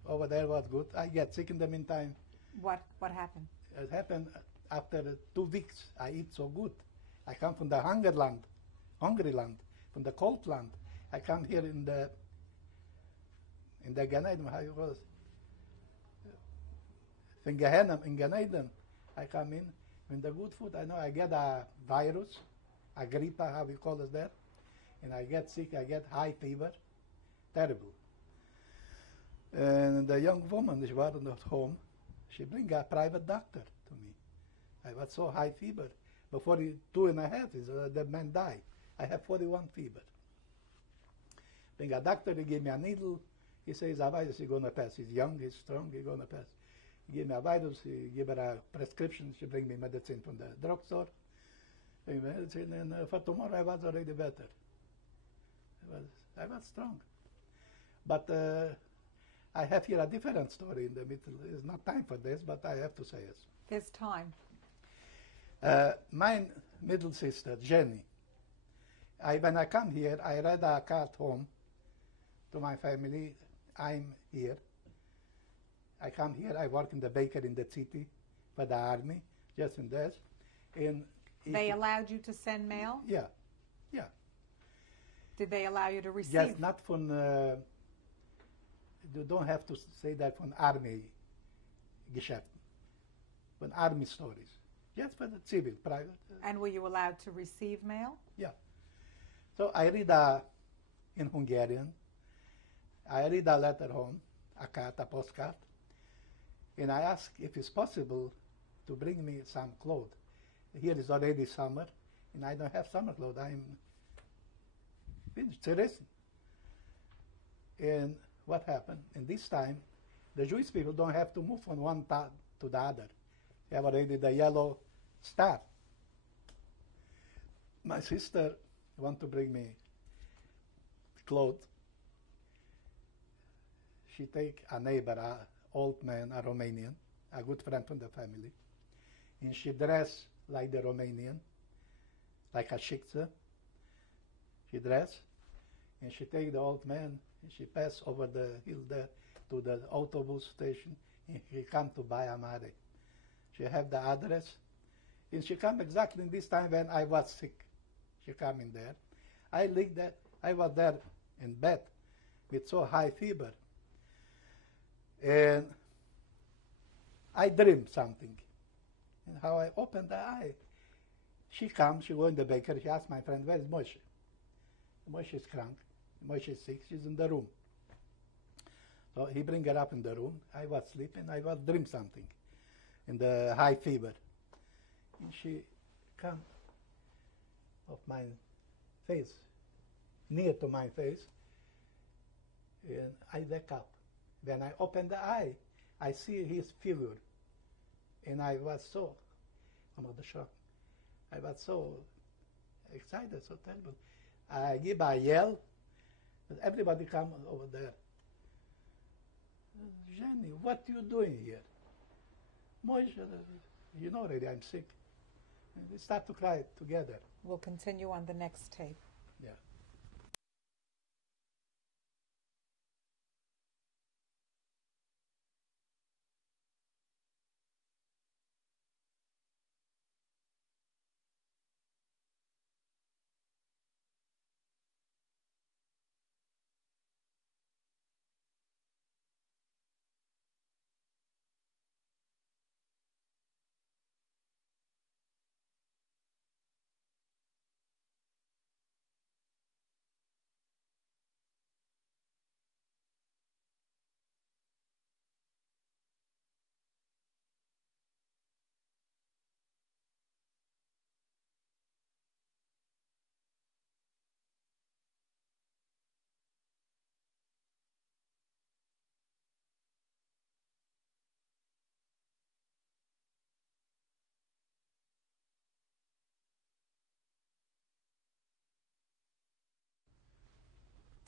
Over there was good. I get sick in the meantime. What happened? It happened after 2 weeks. I eat so good. I come from the hungry land, from the cold land. I come here in the Gan Eden, how you call it? In Gehenna, in Gan Eden, I come in. When the good food, I know I get a virus, a gripa, how we call it there, and I get sick, I get high fever, terrible. And the young woman, she was not home, she bring a private doctor to me. I was so high fever. Before 2.5, the man died. I have 41 fever. Bring a doctor, he gave me a needle. He says, a virus is going to pass. He's young, he's strong, he's going to pass. He gave me a virus, he gave her a prescription. She bring me medicine from the drugstore. Bring me medicine, and for tomorrow I was already better. I was strong. But I have here a different story in the middle. It's not time for this, but I have to say it. There's time. My middle sister, Jenny, when I come here, I read a card home to my family. I'm here. I come here, I work in the bakery in the city for the army, just in this. And they allowed you to send mail? Yeah. Did they allow you to receive? Yes, not from, you don't have to say that from army Geschäft, from army stories. Just for the civil, private. And were you allowed to receive mail? Yeah. So I read in Hungarian. I read a letter home, a card, a postcard, and I ask if it's possible to bring me some clothes. Here is already summer, and I don't have summer clothes. I'm finished, seriously. And what happened? And this time, the Jewish people don't have to move from one town to the other. They have already the yellow star. My sister want to bring me clothes. She take a neighbor, an old man, a Romanian, a good friend from the family, and she dress like the Romanian, like a shiksa. She dress, and she take the old man, and she pass over the hill there to the autobus station, and he come to Bayamare. She have the address, and she come exactly in this time when I was sick. She come in there. I was there in bed with so high fever. And I dreamed something. And how I opened the eye, she comes, she go in the bakery, she asks my friend, where's Moshe? Moshe is crank, Moshe is sick, she's in the room. So he bring her up in the room. I was sleeping, I was dream something in the high fever. And she come of my face, near to my face, and I wake up. When I open the eye, I see his figure, and I was so, I'm the shock. I was so excited, so terrible. I give a yell, but everybody come over there. Jenny, what you doing here? Moshe, you know already I'm sick. And we start to cry together. We'll continue on the next tape. Yeah.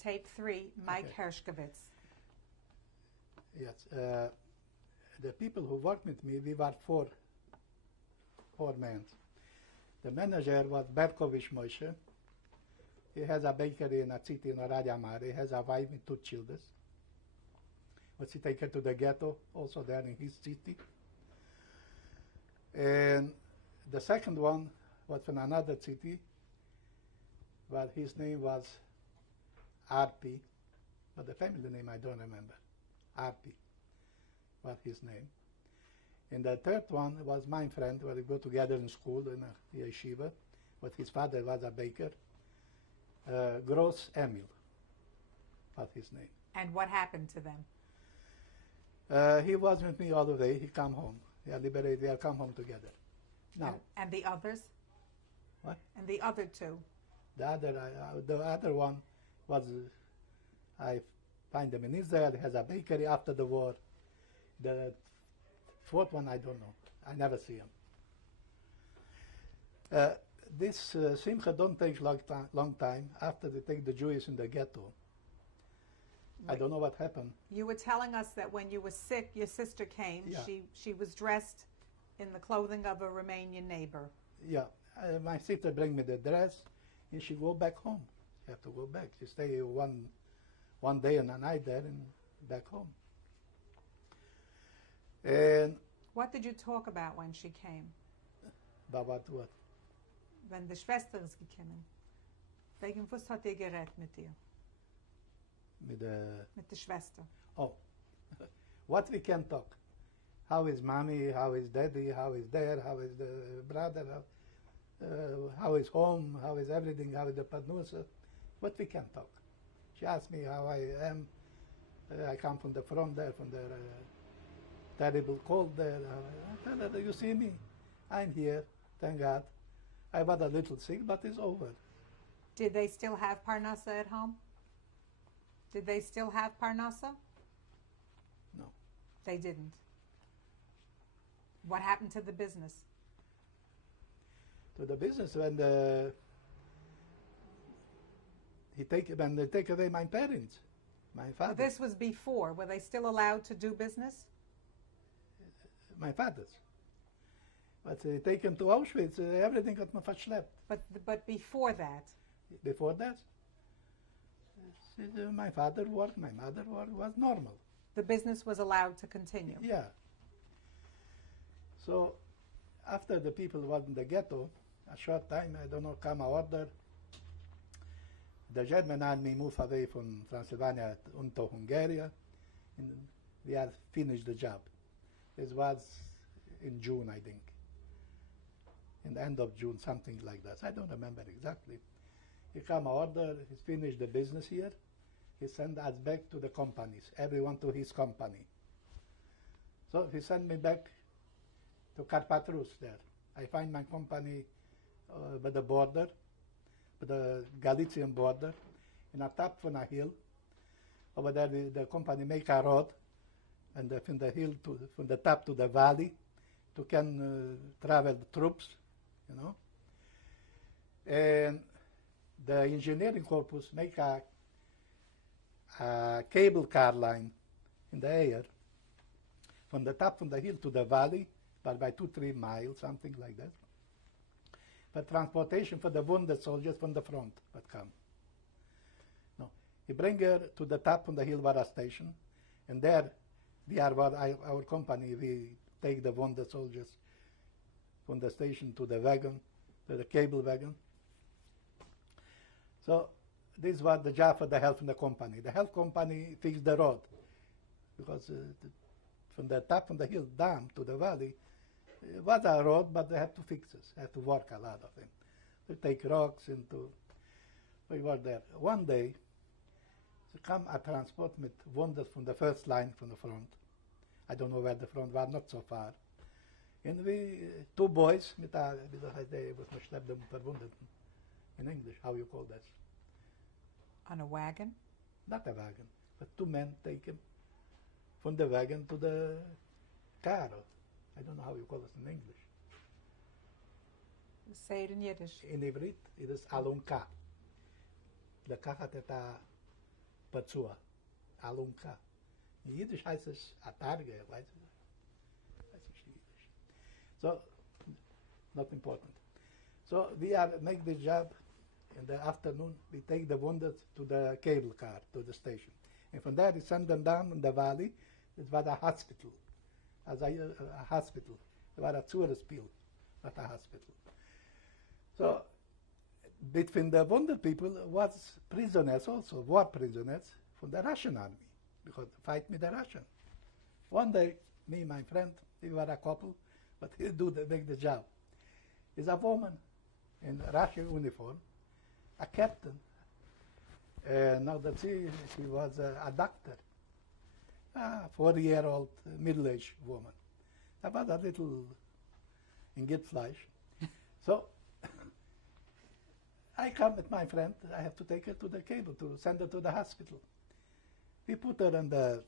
Tape 3, Mike Okay. Herskowitz. Yes. The people who worked with me, we were four men. The manager was Berkovich Moshe. He has a bakery in a city in Radjamar. He has a wife and 2 children. Was he taken to the ghetto, also there in his city. And the second one was from another city, but his name was Arpi, but the family name I don't remember. Arpi was his name. And the third one was my friend, where we go together in school in a yeshiva, but his father was a baker. Gross Emil was his name. And what happened to them? He was with me all the way. He come home. We are liberated. We are come home together. Now, And the others? what? And the other 2? The other one was, I find him in Israel. He has a bakery after the war. The fourth one, I don't know. I never see him. This Simcha don't take long time after they take the Jews in the ghetto. I don't know what happened. You were telling us that when you were sick, your sister came. Yeah. She was dressed in the clothing of a Romanian neighbor. Yeah, my sister bring me the dress, and she go back home. She have to go back. She stay one day and a night there and back home. And What did you talk about when she came? but what? Wenn die Schwester ist gekommen. Wegen was hat ihr geredet mit dir? Mit Mit der Schwester. oh, what we can talk? How is mommy? How is daddy? How is dad? How is the brother? How is home? How is everything? How is the parnusa? What we can talk? She asked me how I am. I come from the front there, from the terrible cold there. I tell her, you see me? I'm here, thank God. I was a little sick, but it's over. Did they still have parnasa at home? Did they still have parnasa? No. They didn't. What happened to the business? To the business when they take away my parents, my father. This was before. Were they still allowed to do business? My father's. But they taken to Auschwitz, everything got verschleppt. But before that, Before that, my father worked, my mother worked, was normal. the business was allowed to continue. Yeah. So after the people was in the ghetto, a short time, I don't know, come a order. The German army moved away from Transylvania into Hungary, and we had finished the job. This was in June, I think. In the end of June, something like that. I don't remember exactly. He come a order, he finished the business here. He sent us back to the companies, everyone to his company. So he sent me back to Karpatrus there. I find my company by the border. the Galician border, in a top from a hill. Over there, the company make a road, and from the hill from the top to the valley, to can travel the troops, you know. And the engineering corpus make a cable car line in the air from the top from the hill to the valley, but by 2-3 miles, something like that. For transportation for the wounded soldiers from the front that come. No, he bring her to the top from the hill war station, and there we are our company. We take the wounded soldiers from the station to the wagon, to the cable wagon. So this was the job for the health and the company. The health company fixed the road because from the top of the hill down to the valley, it was a road, but they had to fix it. They had to work a lot of them. To take rocks into. We were there. One day, to come a transport with wounded from the first line from the front. I don't know where the front was, not so far. And we, 2 boys, mit der Idee, was man schleppt dem Verwundeten. In English, how you call that? On a wagon? Not a wagon, but 2 men take him from the wagon to the car. I don't know how you call it in English. Say it in Yiddish. In Ivrit, it is alunka. לקחת את הפצוע, אלונקה. In Yiddish heißt es atarge, weiß ich Yiddish. So, not important. So we make the job in the afternoon. We take the wounded to the cable car, to the station. And from there we send them down in the valley. It was a hospital. As a hospital. It was a Zuerspiel, not a hospital. So between the wounded people was prisoners also, war prisoners from the Russian army, because fight with the Russian. One day, me and my friend, we were a couple, but he make the job. Is a woman in Russian uniform, a captain. Now that she was a doctor, a 40-year-old middle-aged woman. About a little in Gitfleisch. So I come with my friend. I have to take her to the cable to send her to the hospital. We put her in the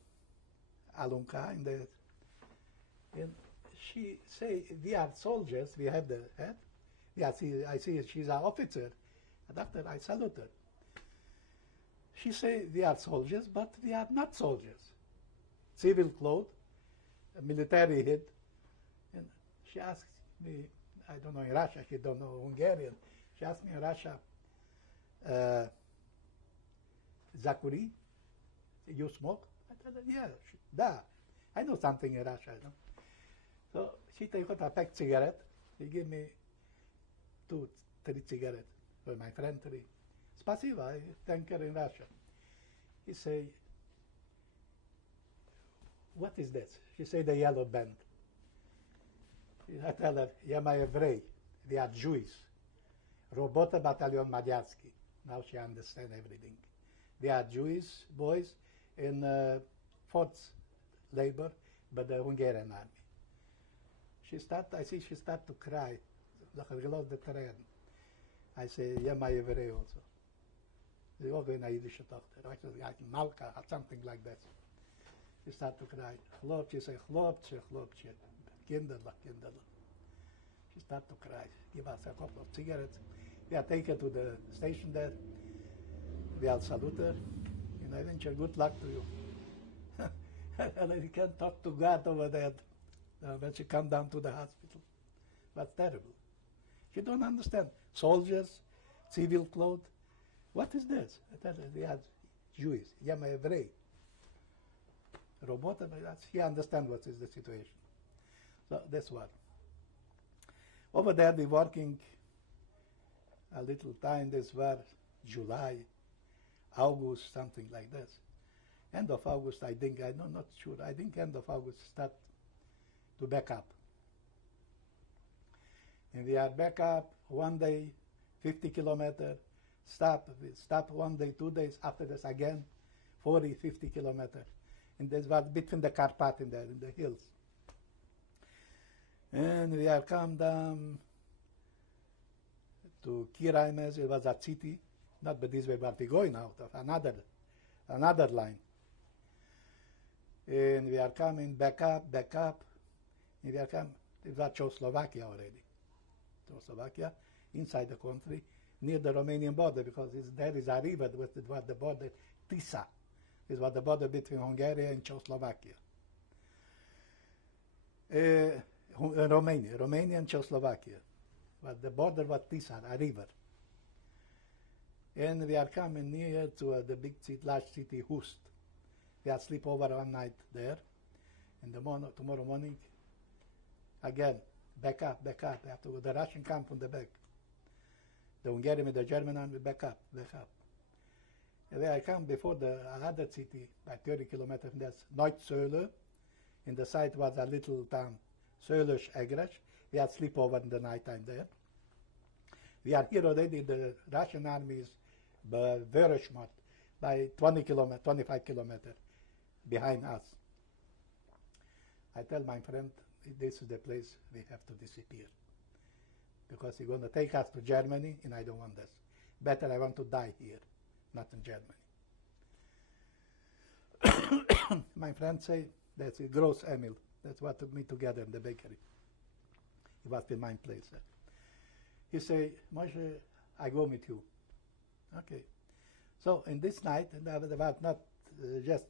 alunka, and she say, we are soldiers, we have the head. Yeah, I see she's an officer. And after I salute her. She say, we are soldiers, but we are not soldiers. Civil clothes, military head. And she asked me, I don't know in Russia, she don't know Hungarian. She asked me in Russia, Zakuri, you smoke? I told her, yeah, da. I know something in Russia, you know. So she take out a pack cigarette. She give me 2-3 cigarettes. For my friend 3. Spasiba, I thank her in Russia. He say, what is this? She say, the yellow band. I tell her, yeah, my Evrei, we are Jews. Robota Battalion Magyarski. Now she understands everything. We are Jewish boys in forced labor by the Hungarian army. I see she start to cry. I say, yeah, my Evrei also. They all go in a Yiddish doctor. I said, Malka, or something like that. She start to cry. Chlopci, say, chlopci, kinderlich. She start to cry. Give us a couple of cigarettes. We take her to the station there. We all salute her. And I wish her good luck to you. And I can't talk to God over there when she come down to the hospital. That's terrible. She don't understand. Soldiers, civil clothes. What is this? I tell her, we are Jews. Yeah, my Evrei. Robot, she understands what is the situation. So that's what. Over there, we working a little time. This was July, August, something like this. End of August, I think, I'm not sure. I think end of August start to back up. And we are back up one day, 50 kilometers, stop 1 day, 2 days, after this again, 40, 50 kilometers. And this was between the Carpath in the hills. And we are come down to Kiraimes. It was a city, not by this way, but we're going out of another line. And we are coming back up, and we are coming, it was Czechoslovakia already. Czechoslovakia, inside the country, near the Romanian border, because there is a river with the border, Tisa, is what the border between Hungary and Czechoslovakia. Romania and Czechoslovakia. But the border was Tisa, a river. And we are coming near to the big city, large city, Hust. We had sleep over one night there. In the tomorrow morning, again, back up. We have to go. The Russian camp on the back. The Hungarian and the German army, back up. And then I come before the other city, by 30 kilometers, and that's Neuzölle. In the side was a little town, Sölisch-Egres. We had sleepover in the night time there. We are here already, the Russian army is very smart, by 25 kilometers behind us. I tell my friend, this is the place we have to disappear. Because he's going to take us to Germany, and I don't want this. Better I want to die here, not in Germany. My friend say, that's a Gross Emil. That's what took me together in the bakery. He was in my place there. He say, Moshe, I go with you. Okay. So in this night, and there was not just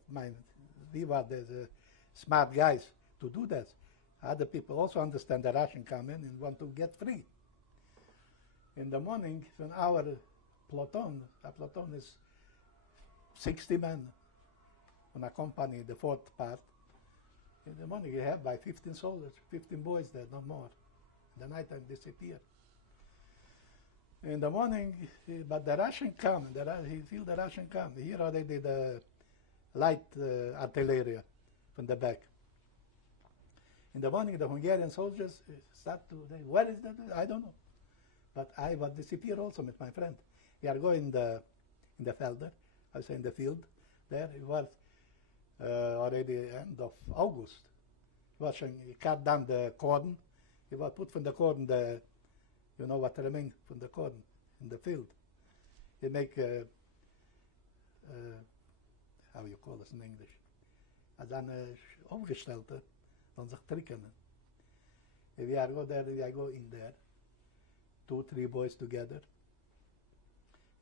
we were the smart guys to do that. Other people also understand the Russian come in and want to get free. In the morning, when our platoon, a platoon is 60 men on a company, the fourth part. In the morning, you have by 15 soldiers, 15 boys there, no more. In the night time disappear. In the morning, but the Russian come, he feel the Russian come. Here already the light artillery from the back. In the morning, the Hungarian soldiers start to, where is that? I don't know. But I was disappear also with my friend. We are going in the felder, I say in the field. There it was already end of August. He cut down the corn. He was put from the corn you know what remained from the corn in the field. He make how you call this in English? Als een opgestelte van zich trekken. We are go there, we are go in there. 2, 3 boys together.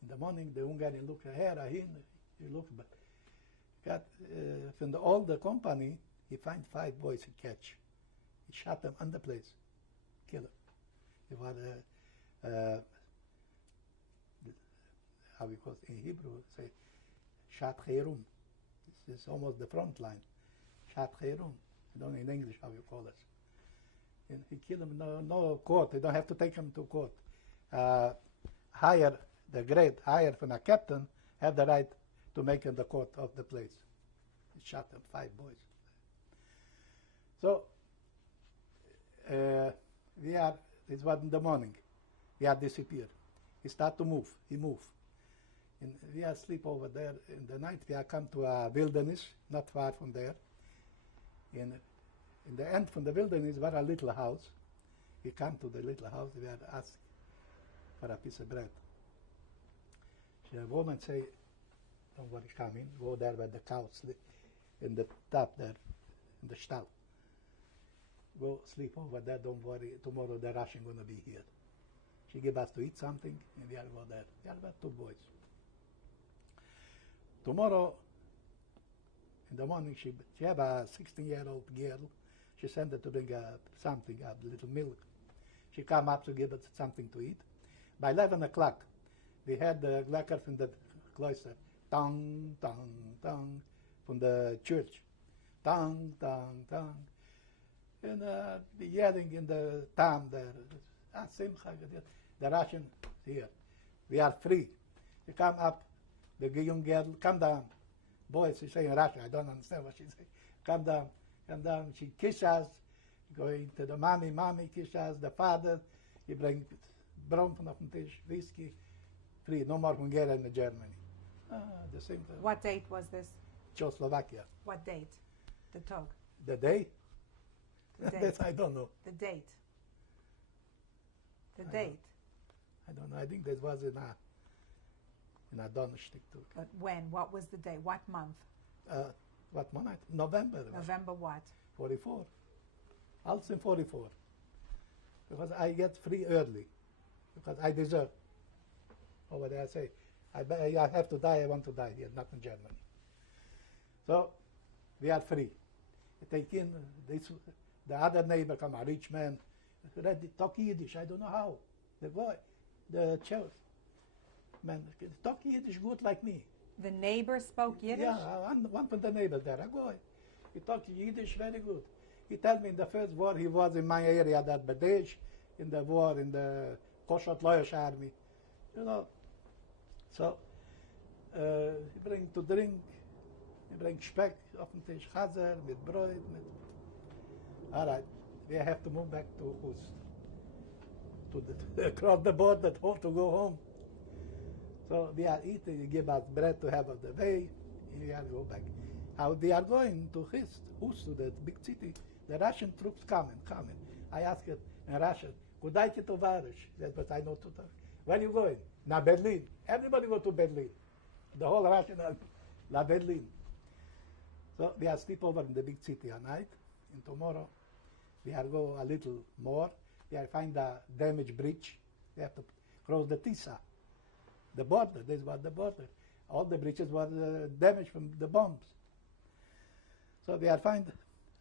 In the morning, the Hungarian look here, he look back. From the older company, he find 5 boys he catch. He shot them on the place, kill them. He was how we call it in Hebrew, say, shat herum. This is almost the front line. Shat herum. I don't know in English how you call it. And he killed him, no court. They don't have to take him to court. Higher, the grade higher from a captain, have the right to make him the court of the place. He shot them, 5 boys. So, it was in the morning. We had disappeared. He started to move. He moved. And we had sleep over there. In the night, we had come to a wilderness, not far from there. And in the end from the wilderness was a little house. We come to the little house. We had asked for a piece of bread. The woman say, don't worry, come in. Go there where the cow sleep, in the top there, in the stall. Go sleep over there, don't worry. Tomorrow the Russian going to be here. She gave us to eat something, and we are go there. We are about 2 boys. Tomorrow, in the morning, she have a 16-year-old girl. She sent her to bring something, a little milk. She come up to give us something to eat. By 11 o'clock, we had the glacker from the cloister, tong, tong, tong, from the church, tong, tong, tong. And the yelling in the town there. The Russian here. We are free. She come up, the young girl, come down. Boys, she say in Russian, I don't understand what she say. Come down. She kiss us, going to the mommy kiss us, the father, he bring brown from the dish, whiskey, free, no more Hungarian in Germany. The same thing. What date was this? Czechoslovakia. What date? The talk. The day? The date. That I don't know. The date. The date. I don't know. I think that was in a Donnerstag too. But when? What was the day? What month? What month? November. November what? 44. Also in 44. Because I get free early. Because I deserve. Over there I say, I have to die, I want to die here, not in Germany. So we are free. We take in the other neighbor, come a rich man, ready talk Yiddish, I don't know how. The boy, the child, man, talk Yiddish good like me. The neighbor spoke Yiddish? Yeah, one from the neighbor there, a boy. He talked Yiddish very good. He told me in the first war he was in my area, that Badej, in the war, in the Koshot Loyosh army. You know, so he bring to drink, he bring Speck auf den Tisch, Chazer, mit Brot, mit... All right, we have to move back to Hus, to across the border, to go home. So we are eating, he give us bread to have on the way, and we are go back. How we are going to Hus, to the big city, the Russian troops coming. I asked it in Russian, Kudайте товарищ? That's what I know to talk. Where are you going? Na Berlin. Everybody go to Berlin. The whole Russian army. La Berlin. So we are sleep over in the big city at night. And tomorrow we are go a little more. We are find a damaged bridge. We have to cross the Tisa. The border. This was the border. All the bridges were damaged from the bombs. So we are find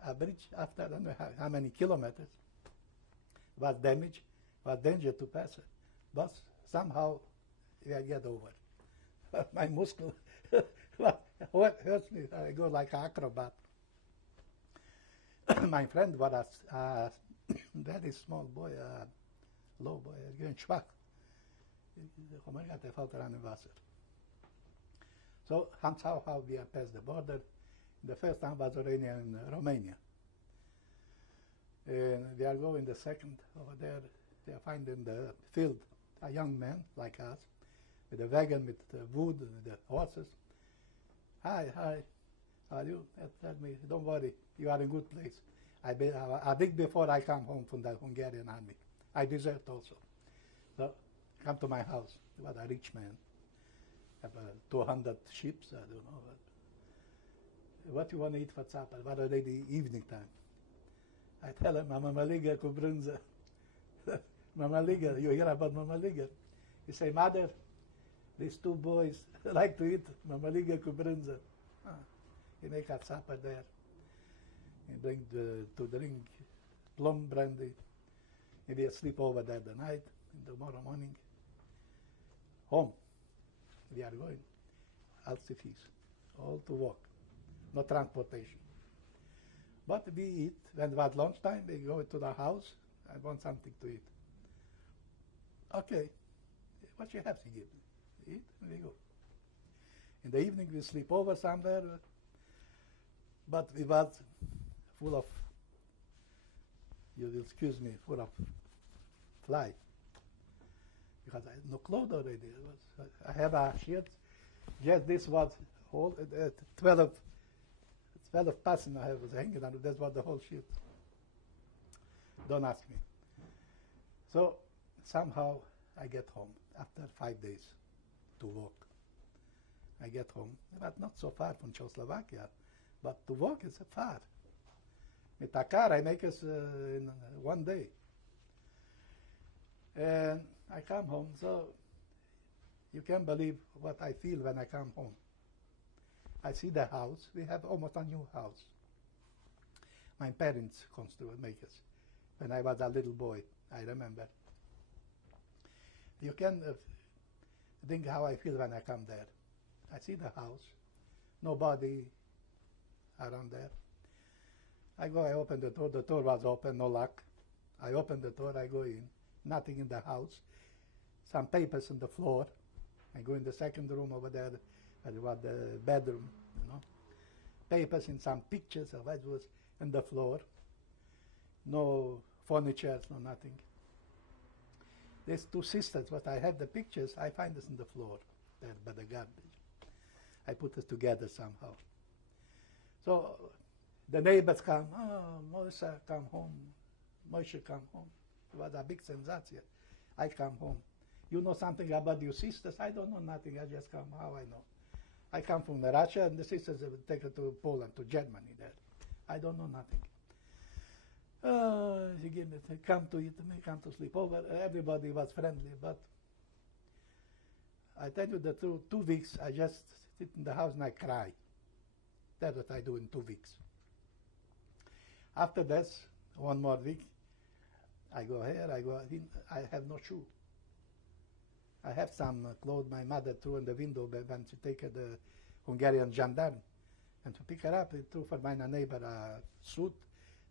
a bridge after I don't know how many kilometers. Was damaged. Was danger to pass it. But somehow we get over. My muscle hurts me. I go like an acrobat. My friend was a very small boy, low boy, schwach. So somehow how we are past the border. The first time was already in Romania. And we are going the second over there. They are finding the field a young man like us, with a wagon with the wood and the horses. Hi, how are you? Tell me, don't worry, you are in good place. I think before I come home from the Hungarian army. I deserved also. So, come to my house. He was a rich man. Have 200 sheep, I don't know. What you want to eat for supper? It was already evening time. I tell him, Mama Liga Kubrunza. Mama Liga, you hear about Mama Liga? He say, Mother, these two boys like to eat Mama Liga Kubrunza. He make a supper there. He bring to drink plum brandy. Maybe a sleep over there the night. And tomorrow morning, home. We are going. Alcifis. All to walk. No transportation. But we eat. When it was lunchtime, we go to the house. I want something to eat. Okay. What you have to give? Eat, and we go. In the evening, we sleep over somewhere. But we was full of, you will excuse me, full of fly. Because I had no clothes already. I have a shirt. Just this was whole, 12 passing I was hanging on. That's what the whole shirt. Don't ask me. So somehow I get home after 5 days to walk. I get home, but not so far from Czechoslovakia, but to walk is far. With a car, I make it in 1 day. And I come home, so you can't believe what I feel when I come home. I see the house. We have almost a new house. My parents constructed, make us. When I was a little boy, I remember. You can think how I feel when I come there. I see the house, nobody around there. I go, I open the door was open, no lock. I open the door, I go in, nothing in the house, some papers on the floor. I go in the second room over there, it was the bedroom, you know. Papers and some pictures of what was on the floor. No furniture, no nothing. These two sisters, what I had the pictures, I find this on the floor, there by the garbage. I put this together somehow. So the neighbors come, Moshe come home, Moshe come home. It was a big sensation. I come home. You know something about your sisters? I don't know nothing. I just come. How I know? I come from Russia, and the sisters have taken to Poland, to Germany there. I don't know nothing. He gave me, come to eat me, come to sleep over. Everybody was friendly, but I tell you the truth, 2 weeks I just sit in the house and I cry. That's what I do in 2 weeks. After that, 1 more week, I go here, I go in, I have no shoe. I have some clothes my mother threw in the window when she take the Hungarian gendarme. And to pick her up, he threw for my neighbor a suit,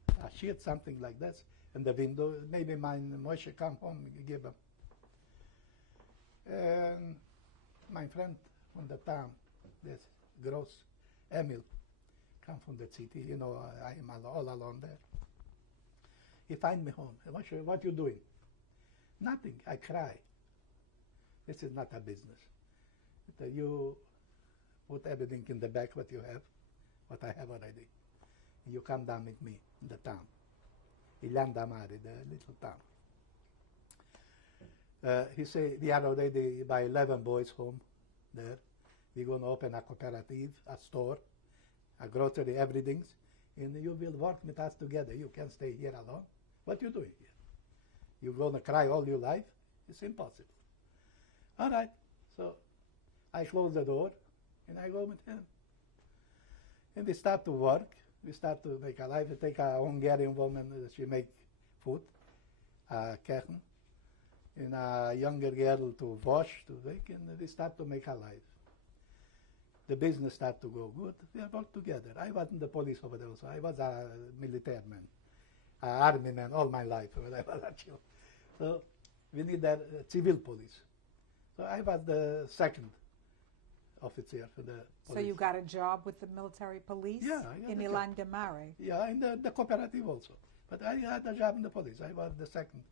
a shirt, something like that, in the window. Maybe my Moshe come home and give him. And my friend from the town, this Gross, Emil, come from the city. You know, I am all alone there. He find me home. Moshe, what you doing? Nothing. I cry. This is not a business. You put everything in the bag what you have, what I have already. You come down with me in the town. Ilanda Mare, the little town. He say, we are already by 11 boys home there. We're going to open a cooperative, a store, a grocery, everything. And you will work with us together. You can't stay here alone. What you doing here? You're going to cry all your life? It's impossible. All right. So I close the door and I go with him. And we start to work. We start to make a life. We take a Hungarian woman, she make food, Kern, and a younger girl to wash, to make, and we start to make a life. The business start to go good. We are all together. I was in the police over there also. I was a military man, an army man all my life when I was a child. So we need a civil police. So I was the second officer for the police. So you got a job with the military police? Yeah, in Ilanda Mare? Yeah, in the cooperative also. But I had a job in the police. I was the second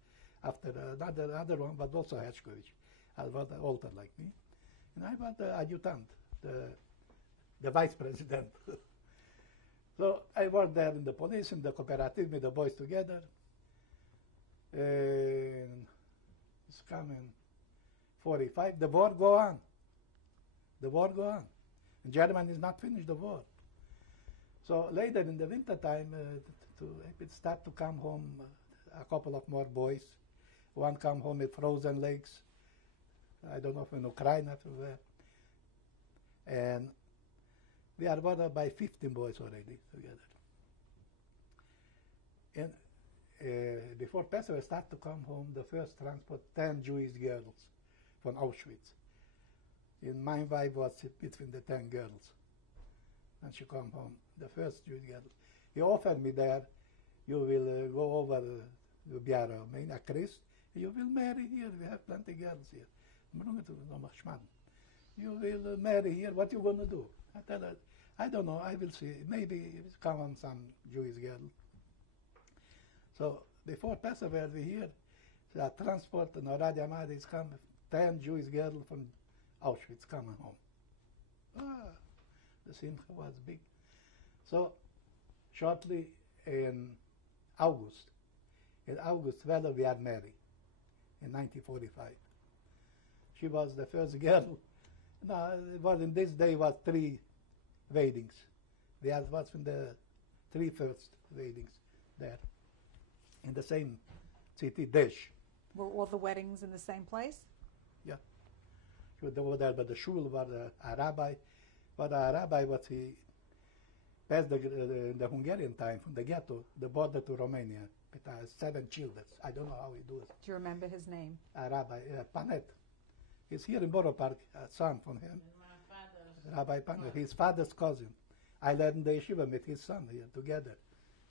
after another one, but also Herskowitz. I was older like me. And I was the adjutant, the vice president. So I worked there in the police, in the cooperative, with the boys together. And it's coming 45. The war go on. The war go on. And Germany is not finished the war. So later in the winter time, it start to come home a couple of more boys. One come home with frozen legs. I don't know if in Ukraine everywhere. And we are bothered by 15 boys already together. And before Passover start to come home, the first transport, 10 Jewish girls from Auschwitz. And my wife was between the 10 girls. And she come home, the first Jewish girl. He offered me there, you will go over to Biara, a Christ, you will marry here, we have plenty girls here. You will marry here, what you going to do? I tell her, I don't know, I will see, maybe come on some Jewish girl. So before Passover we hear, the transport in Oradia Mad is come, 10 Jewish girls from Auschwitz coming home. The simcha was big. So shortly in August 12 we are married in 1945. She was the first girl. No, it was in this day was 3 weddings. We had was in the 3 first weddings there in the same city, Desh. Were all the weddings in the same place? Yeah. She was over there, but the shul was a rabbi. But a rabbi was he passed the Hungarian time from the ghetto, the border to Romania, with 7 children. I don't know how he do it. Do you remember his name? A rabbi, Panet. He's here in Borough Park, a son from him. Rabbi Panet, his father's cousin. I learned the yeshiva with his son here together.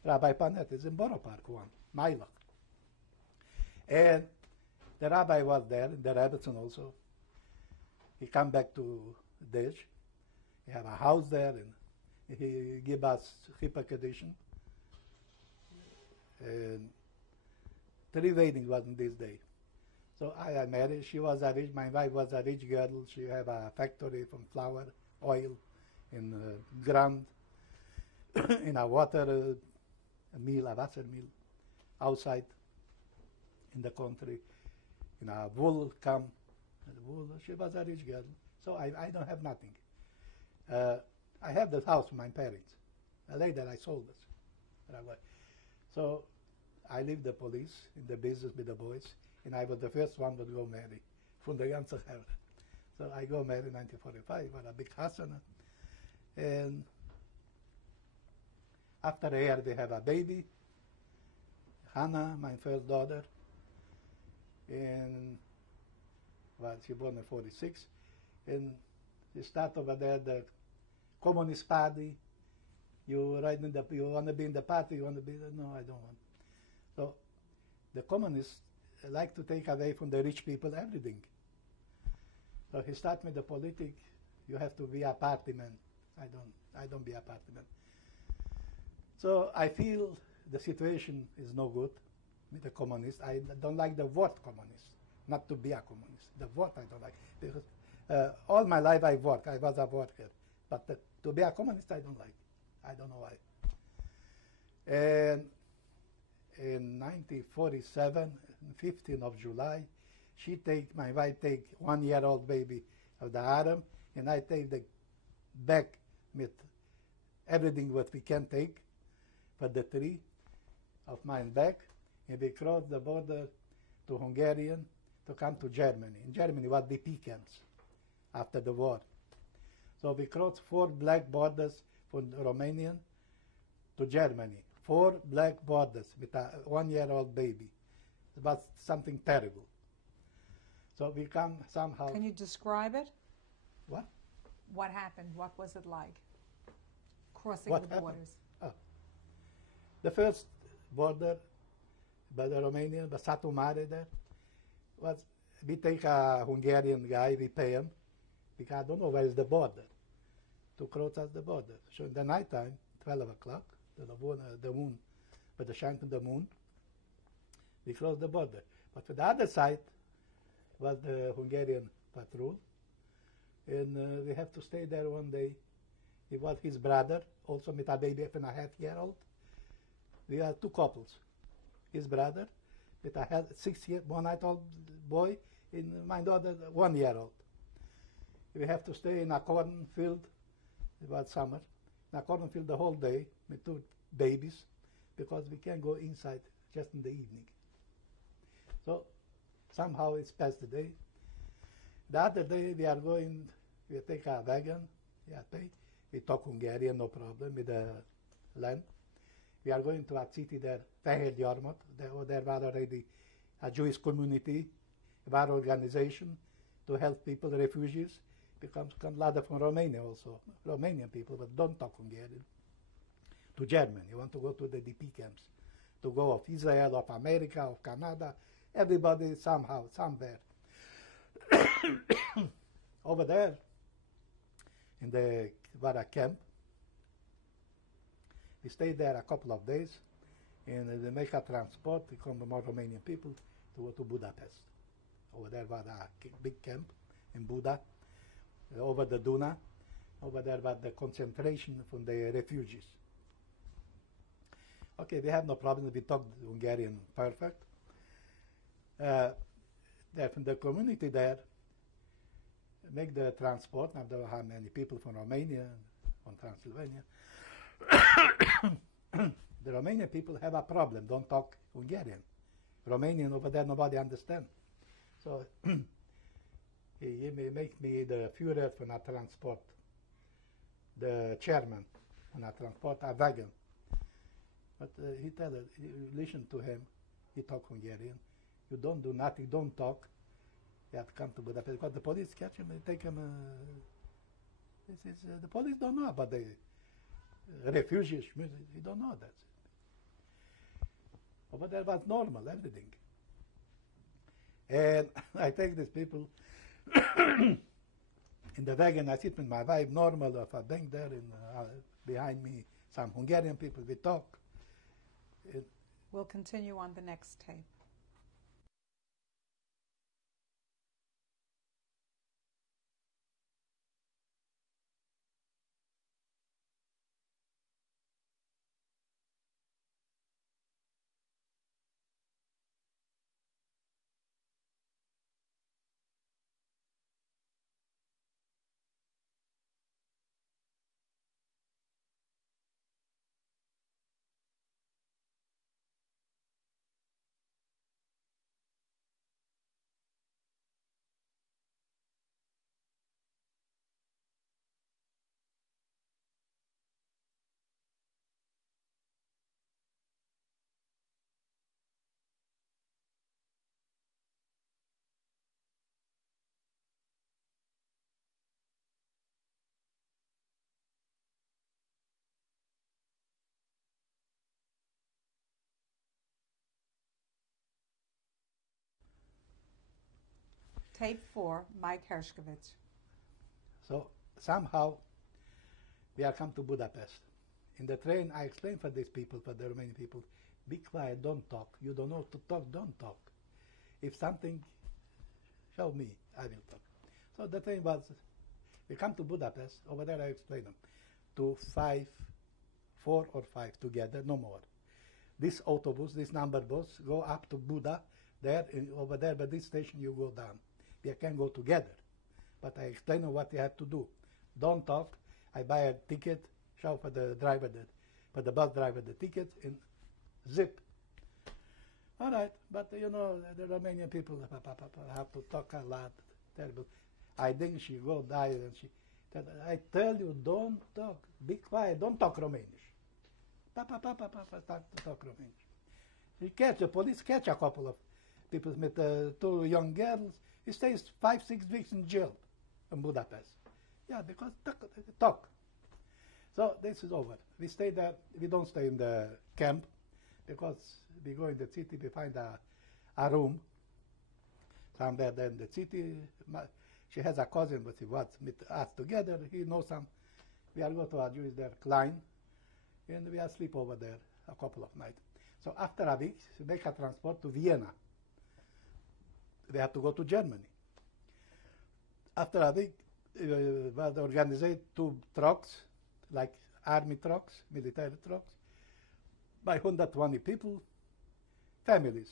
Rabbi Panet is in Borough Park one, Mailach. And the rabbi was there, the Rebbetzin also. He come back to Desh. He have a house there, and he give us Chippa Kedushin. And 3 weddings was in this day. So I married. She was a rich. My wife was a rich girl. She have a factory from flour, oil, in ground, in a water mill, a wasser mill, outside in the country. In a wool come She was a rich girl, so I don't have nothing. I have the house with my parents. Later I sold it. So I leave the police in the business with the boys, and I was the first one to go marry from the ganze Herren. So I go marry in 1945, was a big hasana. And after a year we have a baby, Hannah, my first daughter, and well, she born in 46, and she start over there the Communist Party. You want to be in the party, you want to be, no, I don't want. So the communists like to take away from the rich people everything. So he start with the politics, you have to be a party man. I don't be a party man. So I feel the situation is no good with the communists. I don't like the word communist, not to be a communist. The word I don't like, because all my life I work, I was a worker. But to be a communist I don't like. I don't know why. And in 1947, 15th of July, my wife take 1-year-old baby of the arm, and I take the back with everything what we can take for the tree of mine back, and we cross the border to Hungarian to come to Germany. In Germany was DP camps after the war. So we crossed 4 black borders from Romanian to Germany. 4 black borders with a 1-year-old baby. It was something terrible. So we come somehow. Can you describe it? What? What happened? What was it like? Crossing What the happened? borders. Oh. The first border by the Romanian, by Satu Mare there, was we take a Hungarian guy, we pay him, because I don't know where is the border, to cross us the border. So in the nighttime, 12 o'clock, the moon, by the shine of the moon, we cross the border. But for the other side was the Hungarian patrol, and we have to stay there one day. He was his brother, also with a baby 8.5-year-old. We are 2 couples. His brother with a 1-year-old boy, and my daughter 1-year-old. We have to stay in a cornfield. It was summer. In a cornfield the whole day with 2 babies, because we can't go inside just in the evening. So somehow it's passed the day. The other day we are going, we take a wagon, we talk Hungarian, no problem, with the land. We are going to a city there, Fehérgyarmat. There was already a Jewish community, one organization to help people, refugees. Come a lot from Romania also, Romanian people, but don't talk Hungarian. To Germany, you want to go to the DP camps, to go of Israel, of America, of Canada, everybody somehow, somewhere. Over there, in the Vara camp, we stayed there a couple of days, and they make a transport, they come more Romanian people to go to Budapest. Over there was a big camp in Buda, over the Duna. Over there was the concentration from the refugees. Okay, we have no problem, we talk Hungarian perfect. There from the community there, make the transport, I don't know how many people from Romania, from Transylvania. The Romanian people have a problem, don't talk Hungarian. Romanian over there, nobody understands. So he make me the Führer for a transport, the chairman for a transport, a wagon. But he tell her, listen to him, he talk Hungarian. You don't do nothing, don't talk. You have to come to Budapest, because the police catch him and take him. The police don't know about the refugees, he don't know that. Over there was normal, everything. And I take these people in the wagon, I sit with my wife, normal, of a bank there, and behind me some Hungarian people, we talk. We'll continue on the next tape. Tape 4, Mike Herskowitz. So somehow we are come to Budapest. In the train, I explained for these people, for the Romanian people, be quiet, don't talk. You don't know to talk, don't talk. If something, show me, I will talk. So the train was, we come to Budapest, over there I explained them, to 4 or 5 together, no more. This autobus, this number bus, go up to Buda, there, over there, by this station you go down. We can go together. But I explain what you have to do. Don't talk. I buy a ticket, show for the driver, for the bus driver the ticket, and zip. All right, but you know, the Romanian people have to talk a lot, terrible. I think she go die, and she said, I tell you, don't talk, be quiet, don't talk Romanish. Start to talk Romanish. The police catch a couple of people with 2 young girls. He stays 5-6 weeks in jail in Budapest. Yeah, because talk. So this is over. We stay there. We don't stay in the camp because we go in the city. We find a room somewhere there in the city. She has a cousin, but he was with us together. He knows some. We are go to a Jewish there, Klein, and we are sleep over there a couple of nights. So after a week, we make a transport to Vienna. We have to go to Germany. After a week, we organize 2 trucks, like army trucks, military trucks, by 120 people, families,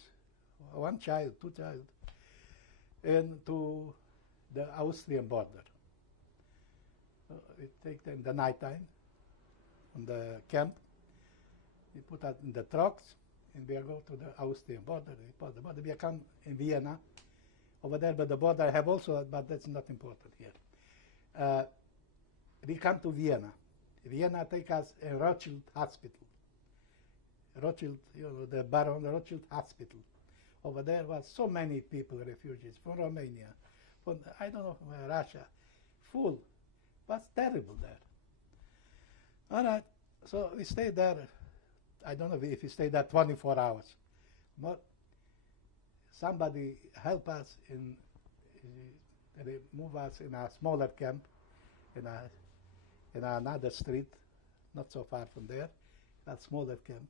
1 child, 2 child, and to the Austrian border. So we take them in the nighttime from the camp. We put that in the trucks, and we go to the Austrian border. We come in Vienna. Over there, but the border I have also, but that's not important here. We come to Vienna. Vienna take us in Rothschild Hospital. Rothschild, you know, the Baron Rothschild Hospital. Over there was so many people, refugees from Romania, from, I don't know, from Russia, full. Was terrible there. All right, so we stayed there. I don't know if we stayed there 24 hours. But somebody help us they move us in a smaller camp in another street, not so far from there, a smaller camp,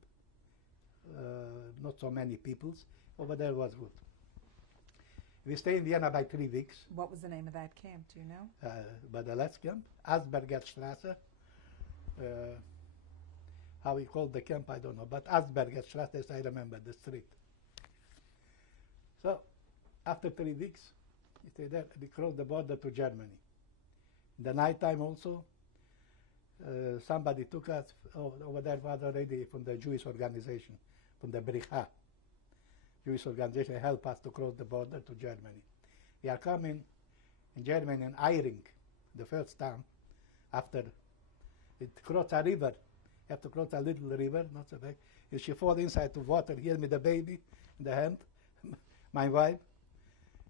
not so many peoples. Over there was good. We stayed in Vienna by 3 weeks. What was the name of that camp, do you know? By the last camp, Asperger Straße. How we called the camp, I don't know, but Asperger Straße, I remember the street. So, after 3 weeks, we stayed there. We crossed the border to Germany. In the night time also, somebody took us, over there was already from the Jewish organization, from the Bricha. Jewish organization helped us to cross the border to Germany. We are coming in Germany in Eiring, the first town, after it crossed a river. You have to cross a little river, not so big. If she fall inside the water, here with the baby in the hand, my wife,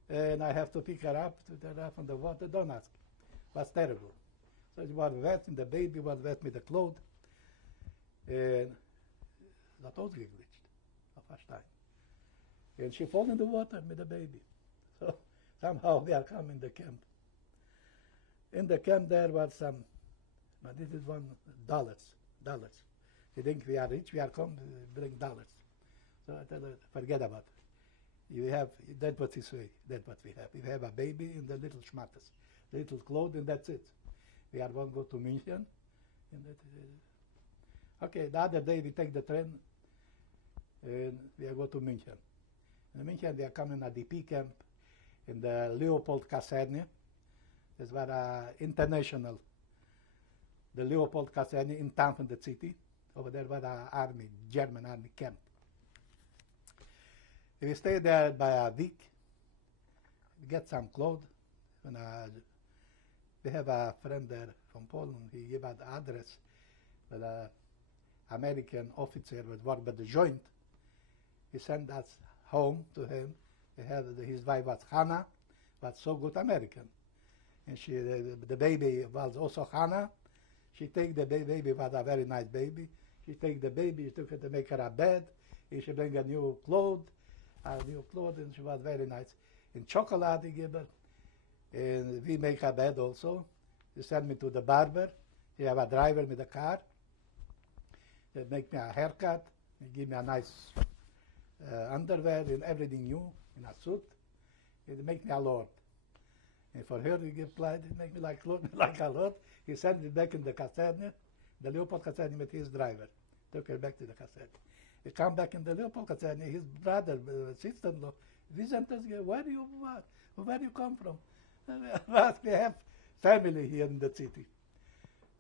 and I have to pick her up from the water. Don't ask. It was terrible. So it was wet, and the baby was wet with the clothes. And that was glitched the first time. And she fell in the water with the baby. So somehow we are coming to the camp. In the camp there was some, but this is $1. You think we are rich, we are come to bring dollars. So I tell her, forget about it. You have, that's what you say, that's what we have. We have a baby and the little schmatters, the little clothes, and that's it. We are going to go to München. And okay, the other day we take the train and we are going to München. In München we are coming at the DP camp in the Leopold Kaserne. This was international, the Leopold Kaserne in town from the city. Over there was an army, German army camp. We stayed there by a week. We get some clothes. And, we have a friend there from Poland. He gave us the address. But an American officer was working by the joint. He sent us home to him. His wife was Hannah, was so good American. And she, the baby was also Hannah. She take the baby, was a very nice baby. She take the baby, she took her to make her a bed. She bring a new clothes, and she was very nice. In chocolate he gave her, And we make a bed also. He send me to the barber. He have a driver with a car. They make me a haircut. They give me a nice underwear and everything new in a suit. It make me a lord. And for her, he give plight, he make me like a lord. He sent me back in the Kaserne, the Leopold Kaserne with his driver. Took her back to the Kaserne. He come back in the Leopold Kaserne, his brother, sister-in-law, visitors, where you come from? We have family here in the city.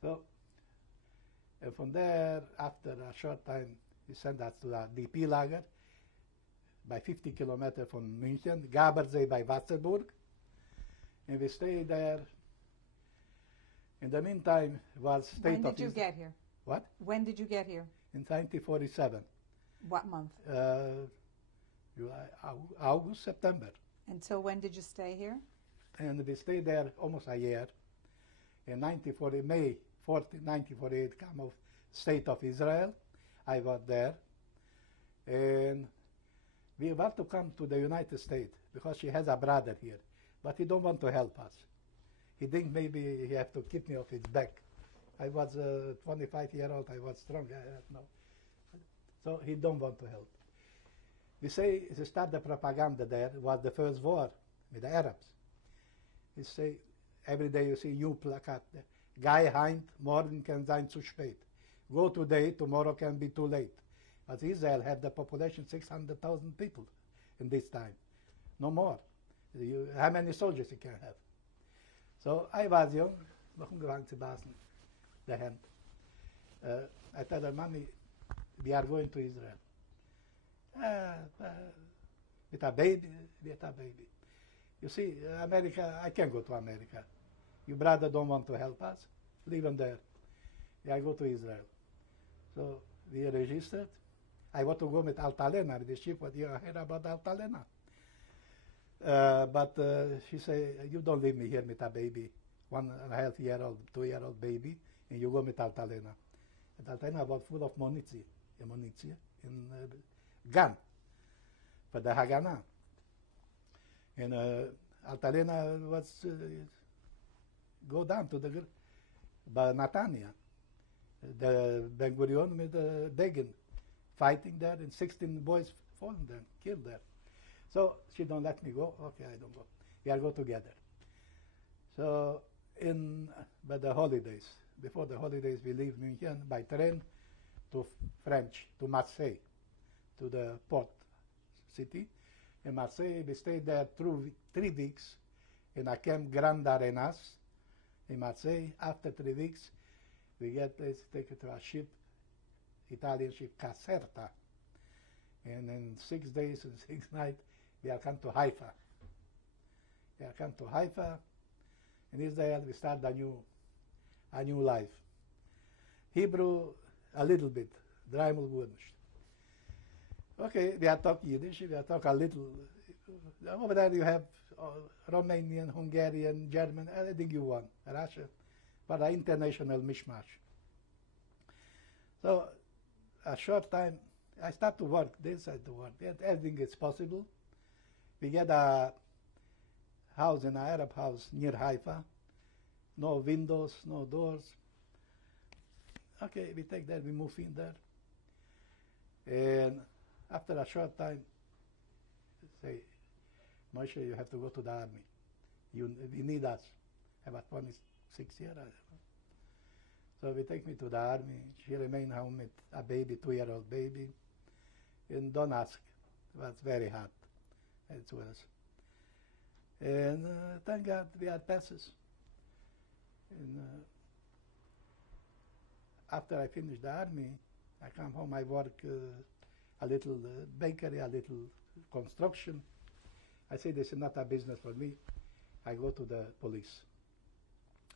So, and from there, after a short time, he sent us to the DP lager, by 50 kilometers from München, Gabersee by Wasserburg, and we stayed there. In the meantime, was state When of did you Israel. get here? What? When did you get here? In 1947. What month? July, August, September. Until when did you stay here? And we stayed there almost a year. In May 1948, come of State of Israel. I was there. And we want to come to the United States because she has a brother here. But he don't want to help us. He think maybe he have to keep me off his back. I was 25-year-old. I was strong. No. So he don't want to help. We say to start the propaganda there was the first war with the Arabs. He say every day you see new placard. Guy heint, morgen kann sein zu spät. Go today, tomorrow can be too late. But Israel had the population 600,000 people in this time. No more. How many soldiers you can have? So I was young, noch angefangen zu basen, the hand. I told her, Mommy, we are going to Israel. With a baby, You see, America, I can't go to America. Your brother don't want to help us. Leave him there. I go to Israel. So we registered. I want to go with Altalena, the ship, what you heard about Altalena. But she said, you don't leave me here with a baby, 1.5-year-old, 2-year-old baby, and you go with Altalena. And Altalena was full of munition, in gun for the Haganah. And Altalena was go down to the by Netanya. The Ben Gurion with the Begin fighting there, and 16 boys fallen there, killed there. So she don't let me go. Okay, I don't go. We all go together. So by the holidays, before the holidays, we leave München by train to French, to Marseille, to the port city. In Marseille, we stayed there 3 weeks in a camp Grand Arenas in Marseille. After 3 weeks, we get taken to a ship, Italian ship Caserta. And in 6 days and 6 nights, we are come to Haifa. We are come to Haifa. In Israel, we start a new life. Hebrew, a little bit. Dreimal gut nicht. Okay, we are talk Yiddish, we are talk a little. Over there you have Romanian, Hungarian, German, anything you want, Russian, but an international mishmash. So, a short time, I start to work, this side to work, everything is possible. We get a house, an Arab house near Haifa, no windows, no doors. Okay, we take that, we move in there. And after a short time, say, Moshe, you have to go to the army. You need us. About 26 years. So we take me to the army. She remained home with a baby, 2-year-old baby. And don't ask. It was very hard. It was. And thank God we had passes. And after I finished the army, I come home, I work a little bakery, a little construction. I say this is not a business for me. I go to the police.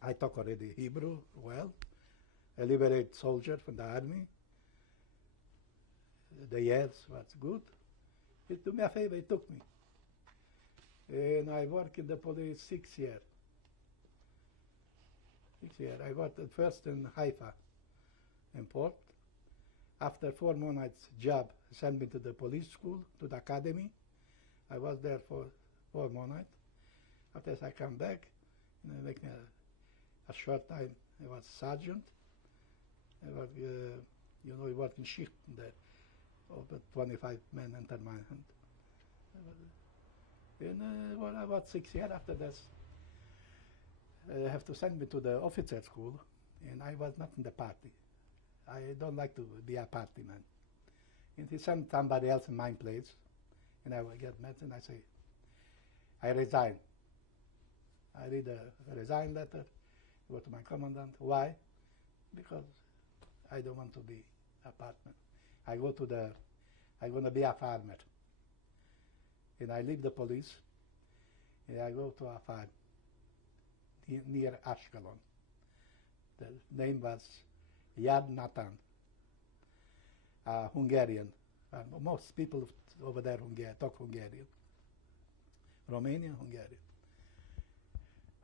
I talk already Hebrew well. I liberate soldier from the army. The years was good. He do me a favor, he took me. And I work in the police 6 years. 6 years. I worked at first in Haifa, in port. After 4 months job, sent me to the police school, to the academy. I was there for 4 months. After this, I come back, like a short time, I was sergeant. I was, I worked in shift there. Over 25 men entered my hand. And about 6 years after this, they have to send me to the officer school, and I was not in the party. I don't like to be a party man. And he sent somebody else in my place, and I will get met, and I say, I resign. I read a resign letter, go to my commandant. Why? Because I don't want to be a party man. I'm going to be a farmer. And I leave the police, and I go to a farm near Ashkelon. The name was Yad Natan, Hungarian. Most people over there talk Hungarian. Romanian, Hungarian.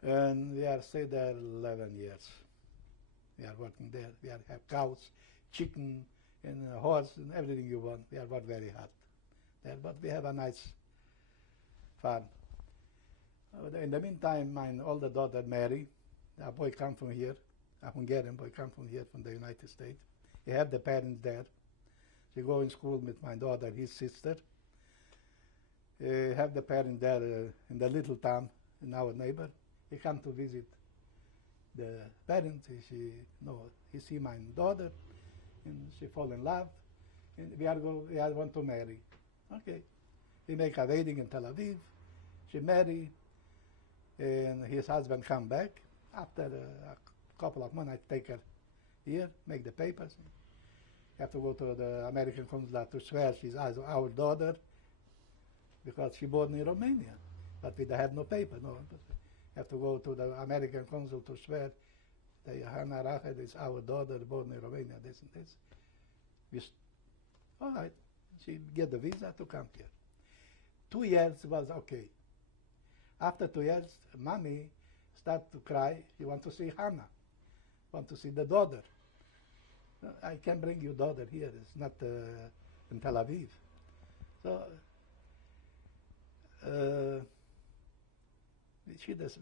And we are stayed there 11 years. We are working there. We have cows, chicken, and horse, and everything you want. We are work very hard there, but we have a nice farm. In the meantime, my older daughter Mary, a boy come from here, a Hungarian boy come from here, from the United States. He have the parents there. She go in school with my daughter, his sister. Have the parents there in the little town in our neighbor. He come to visit the parents. He see my daughter, and she fall in love, and we want to marry. Okay, we make a wedding in Tel Aviv. She marry, and his husband come back. After a couple of months, I take her here, make the papers. Have to go to the American consulate to swear she's our daughter, because she born in Romania, but we have no paper. No, have to go to the American consul to swear that Hannah Rachel is our daughter born in Romania. This and this. All right, she get the visa to come here. 2 years was okay. After 2 years, mommy start to cry. She want to see Hannah, want to see the daughter. I can bring you daughter here. It's not in Tel Aviv. So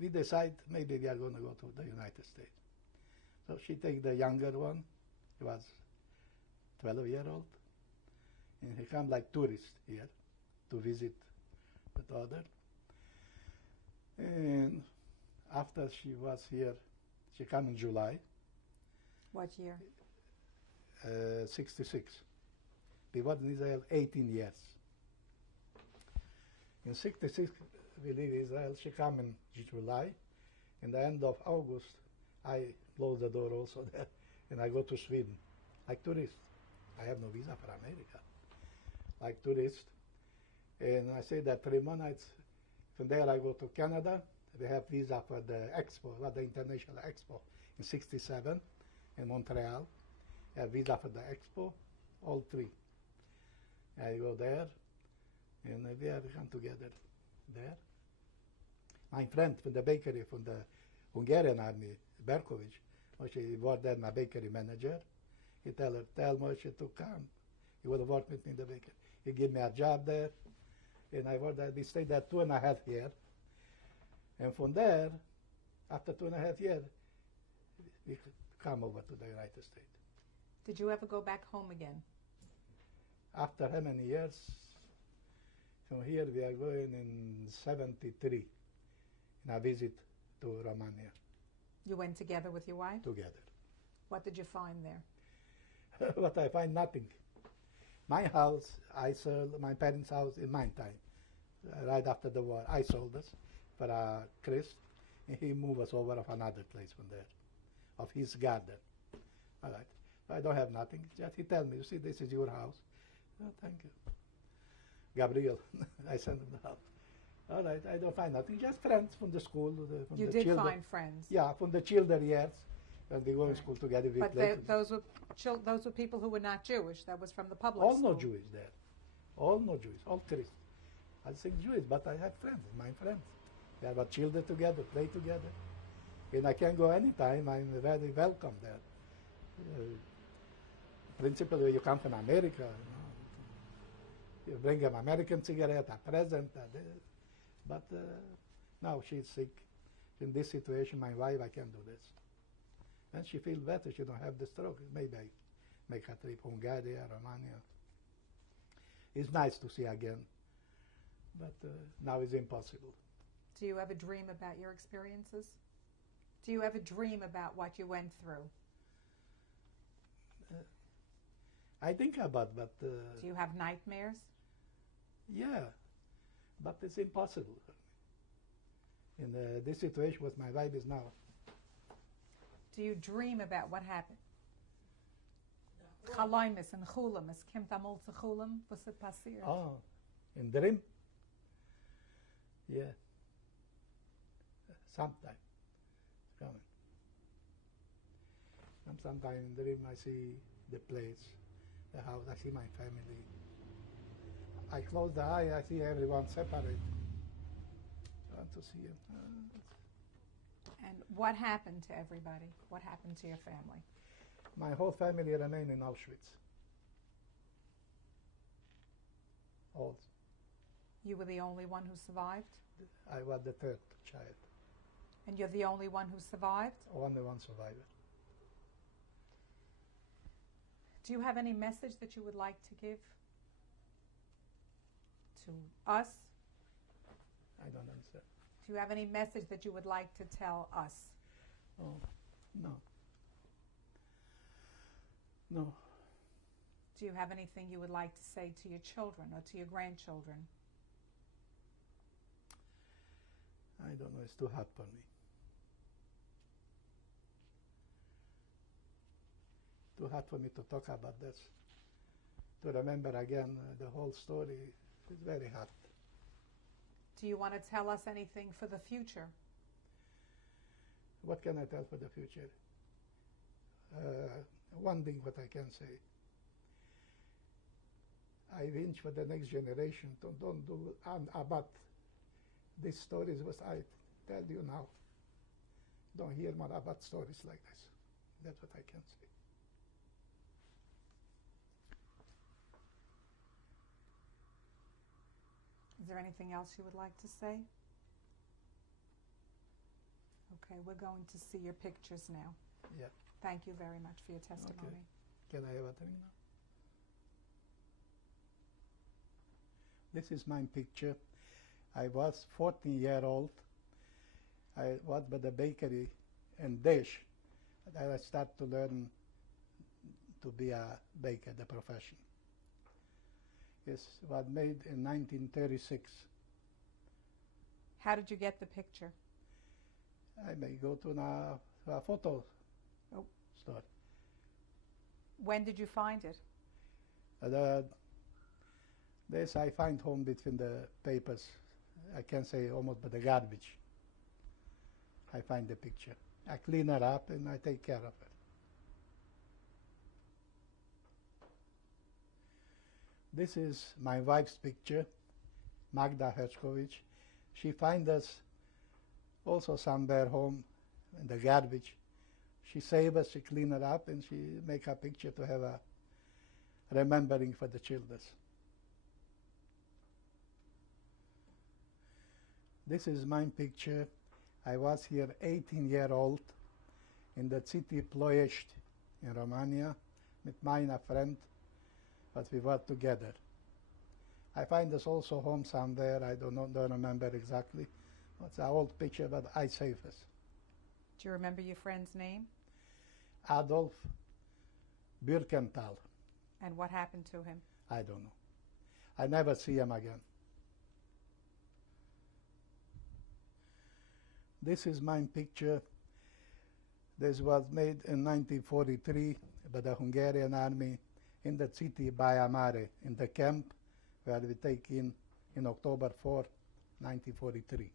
we decide maybe we are going to go to the United States. So she take the younger one. He was 12-year-old, and he come like tourist here to visit the daughter. And after she was here, she come in July. What year? 66. We was in Israel 18 years. In 66, we leave Israel. She come in July. In the end of August, I close the door also there, and I go to Sweden, like tourist. I have no visa for America, like tourist. And I say that 3 months. From there, I go to Canada. We have visa for the expo, the international expo in 67 in Montreal. I have visa for the expo, all three. I go there, and we have come together there. My friend from the bakery, from the Hungarian army, Berkovic, Moshe was there, my bakery manager. He tell Moshe to come. He would work with me in the bakery. He gave me a job there, and I worked there. We stayed there 2.5 years. And from there, after 2.5 years, we come over to the United States. Did you ever go back home again? After how many years? From here we are going in 73, and I visit to Romania. You went together with your wife? Together. What did you find there? What I find, nothing. My house, I sold my parents' house in my time, right after the war. I sold us for a Chris, and he moved us over of another place from there, of his garden. All right. I don't have nothing. Just he tell me, you see, this is your house. Oh, thank you. Gabriel, I sent him the house. All right, I don't find nothing. Just friends from the school. From you the did children. find friends? Yeah, from the children years. When we go in school together, we but play those were people who were not Jewish. That was from the public all school. no Jewish there. All no Jewish, all Christian. I think Jewish, but I have friends, my friends. We have our children together, play together. And I can go anytime. I'm very welcome there. Principally, you come from America, you bring an American cigarette, a present, but Now she's sick. In this situation, my wife, I can do this. And she feels better. She don't have the stroke. Maybe I make a trip Hungary or Romania. It's nice to see again, but now it's impossible. Do you ever dream about your experiences? Do you ever dream about what you went through? I think about, but... Do you have nightmares? Yeah, but it's impossible. In this situation with my wife is now. Do you dream about what happened? Chaloimus and chulamus. Kimt amol zu chulam, was it passiert? Oh, in dream? Yeah. Sometime. It's coming. And sometime in dream I see the place, the house, I see my family. I close the eye, I see everyone separate. I want to see it. And what happened to everybody? What happened to your family? My whole family remained in Auschwitz. All. You were the only one who survived? I was the third child. And you're the only one who survived? Only one survivor. Do you have any message that you would like to give to us? I don't understand. Do you have any message that you would like to tell us? Oh, no. No. Do you have anything you would like to say to your children or to your grandchildren? I don't know. It's too hard for me. Too hard for me to talk about this. To remember again the whole story is very hard. Do you want to tell us anything for the future? What can I tell for the future? One thing what I can say. I wish for the next generation to don't do about these stories what I tell you now. Don't hear more about stories like this. That's what I can say. Is there anything else you would like to say? Okay, we're going to see your pictures now. Yeah. Thank you very much for your testimony. Okay. Can I have a drink now? This is my picture. I was 14-year-old. I was by the bakery and dish. I started to learn to be a baker, the profession. It was made in 1936. How did you get the picture? I may go to a photo store. When did you find it? This I find home between the papers. I can say almost by the garbage. I find the picture. I clean it up and I take care of it. This is my wife's picture, Magda Herskowitz. She finds us also somewhere home in the garbage. She saves us, she clean it up, and she make a picture to have a remembering for the children. This is my picture. I was here 18-year-old in the city Ploiești in Romania with my friend, but we were together. I find this also home somewhere. I don't remember exactly. It's an old picture, but I save it. Do you remember your friend's name? Adolf Birkenthal. And what happened to him? I don't know. I never see him again. This is my picture. This was made in 1943 by the Hungarian army in the city Baia Mare, in the camp where we take in October 4, 1943.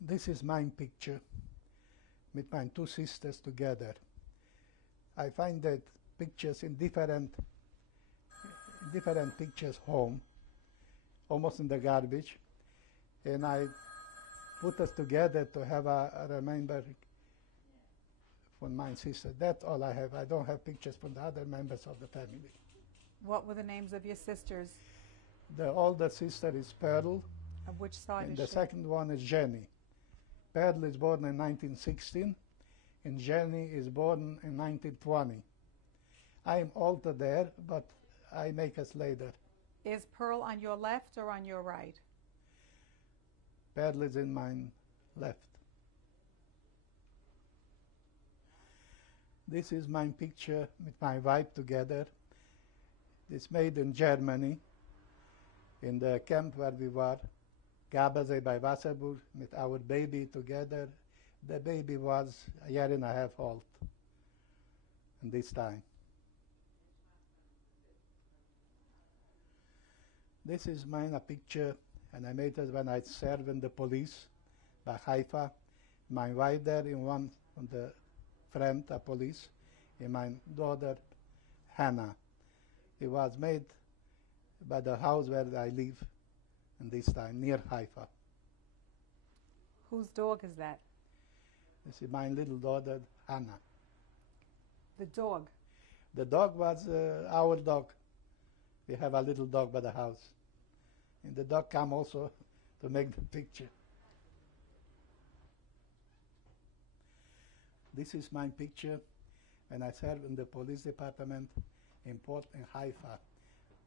This is my picture with my two sisters together. I find that pictures in different pictures home, almost in the garbage, and I put us together to have a remember from my sister. That's all I have. I don't have pictures from the other members of the family. What were the names of your sisters? The older sister is Pearl, Of which side and is the she? second one is Jenny. Pearl is born in 1916, and Jenny is born in 1920. I am older there, but I make us later. Is Pearl on your left or on your right? Pearl is in my left. This is my picture with my wife together. It's made in Germany, in the camp where we were, Gabazé by Wasserburg, with our baby together. The baby was a year and a half old at this time. This is mine a picture, and I made it when I served in the police by Haifa. My wife there in one of the friend, a police, and my daughter, Hannah. It was made by the house where I live in this time, near Haifa. Whose dog is that? This is my little daughter, Hannah. The dog. The dog was our dog. We have a little dog by the house. And the dog come also to make the picture. This is my picture when I served in the police department in Haifa.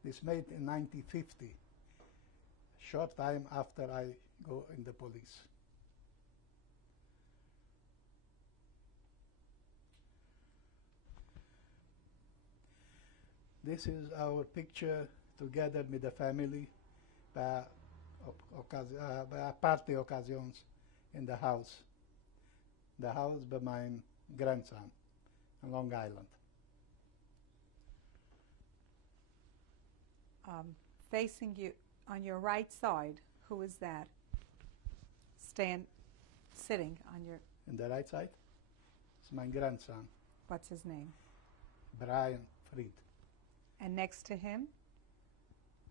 This made in 1950, short time after I go in the police. This is our picture together with the family by party occasions in the house. The house by my grandson in Long Island. Facing you on your right side, who is that? Sitting on your... In the right side, it's my grandson, What's his name? Brian Fried. And next to him?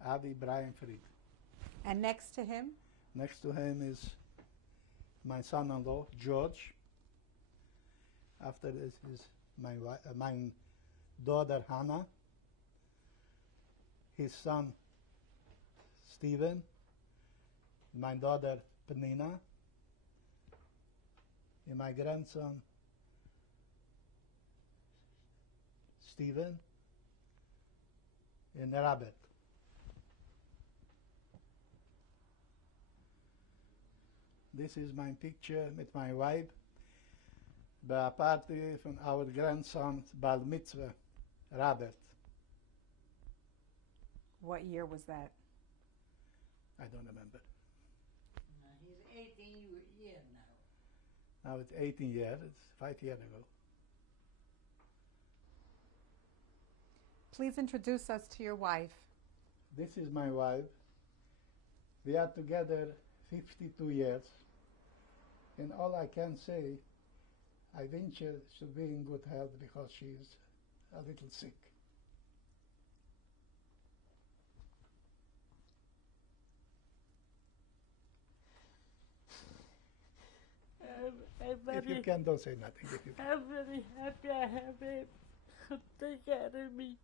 Avi Brian Fried. And next to him? Next to him is my son-in-law, George. After this is my daughter, Hannah. His son, Stephen. My daughter, Penina. And my grandson, Stephen. And Robert. This is my picture with my wife by a party from our grandson's Bar Mitzvah, Robert. What year was that? I don't remember. No, he's 18 years now. Now it's 18 years, it's 5 years ago. Please introduce us to your wife. This is my wife. We are together 52 years. And all I can say, I think she should be in good health because she is a little sick. If you can, don't say nothing. If you can. I'm very happy I have him to take care of me.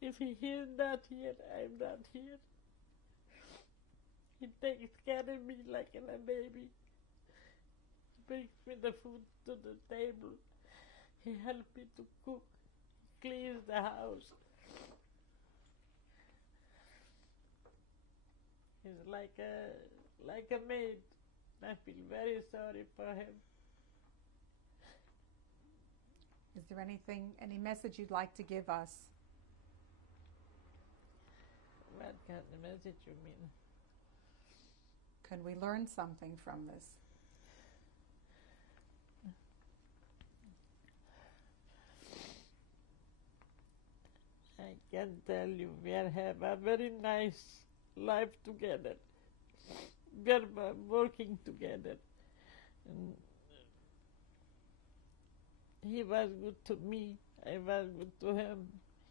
If he's not here, I'm not here. He takes care of me like a baby. He brings me the food to the table. He helps me to cook. He cleans the house. He's like a maid. I feel very sorry for him. Is there any message you'd like to give us? What kind of message you mean? Can we learn something from this? I can tell you, we have a very nice life together. We are working together. And he was good to me. I was good to him.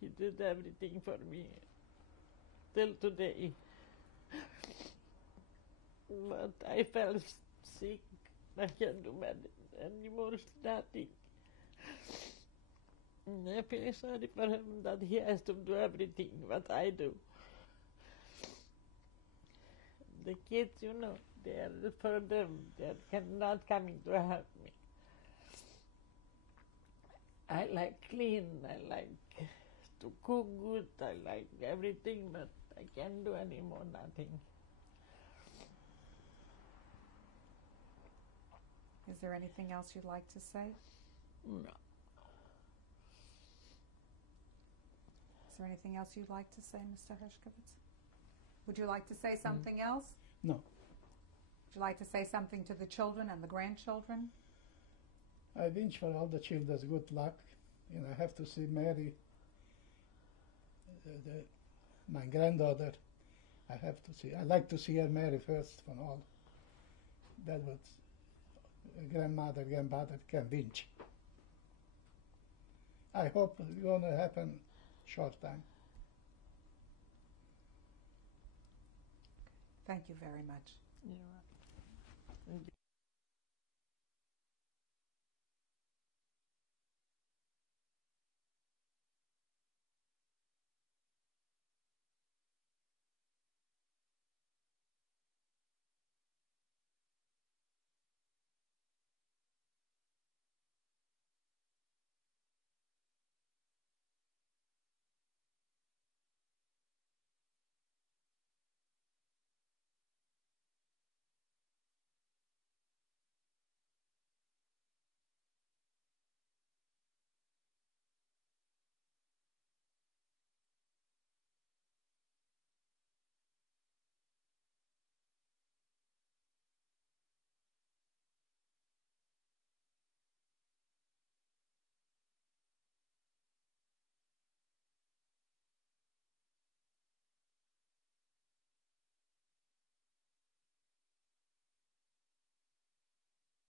He did everything for me till today. But I felt sick. I can't do anymore. Nothing. And I feel sorry for him that he has to do everything what I do. the kids, you know, they are for them. They are not coming to help me. I like clean. I like to cook good. I like everything, but I can't do anymore. Nothing. Is there anything else you'd like to say? No. Is there anything else you'd like to say, Mr. Herskowitz? Would you like to say something else? No. Would you like to say something to the children and the grandchildren? I wish for all the children good luck. And I have to see Mary, my granddaughter. I have to see. I like to see her Mary first from all. That was grandmother, grandfather can winch. I hope it's going to happen short time. Thank you very much. You're right.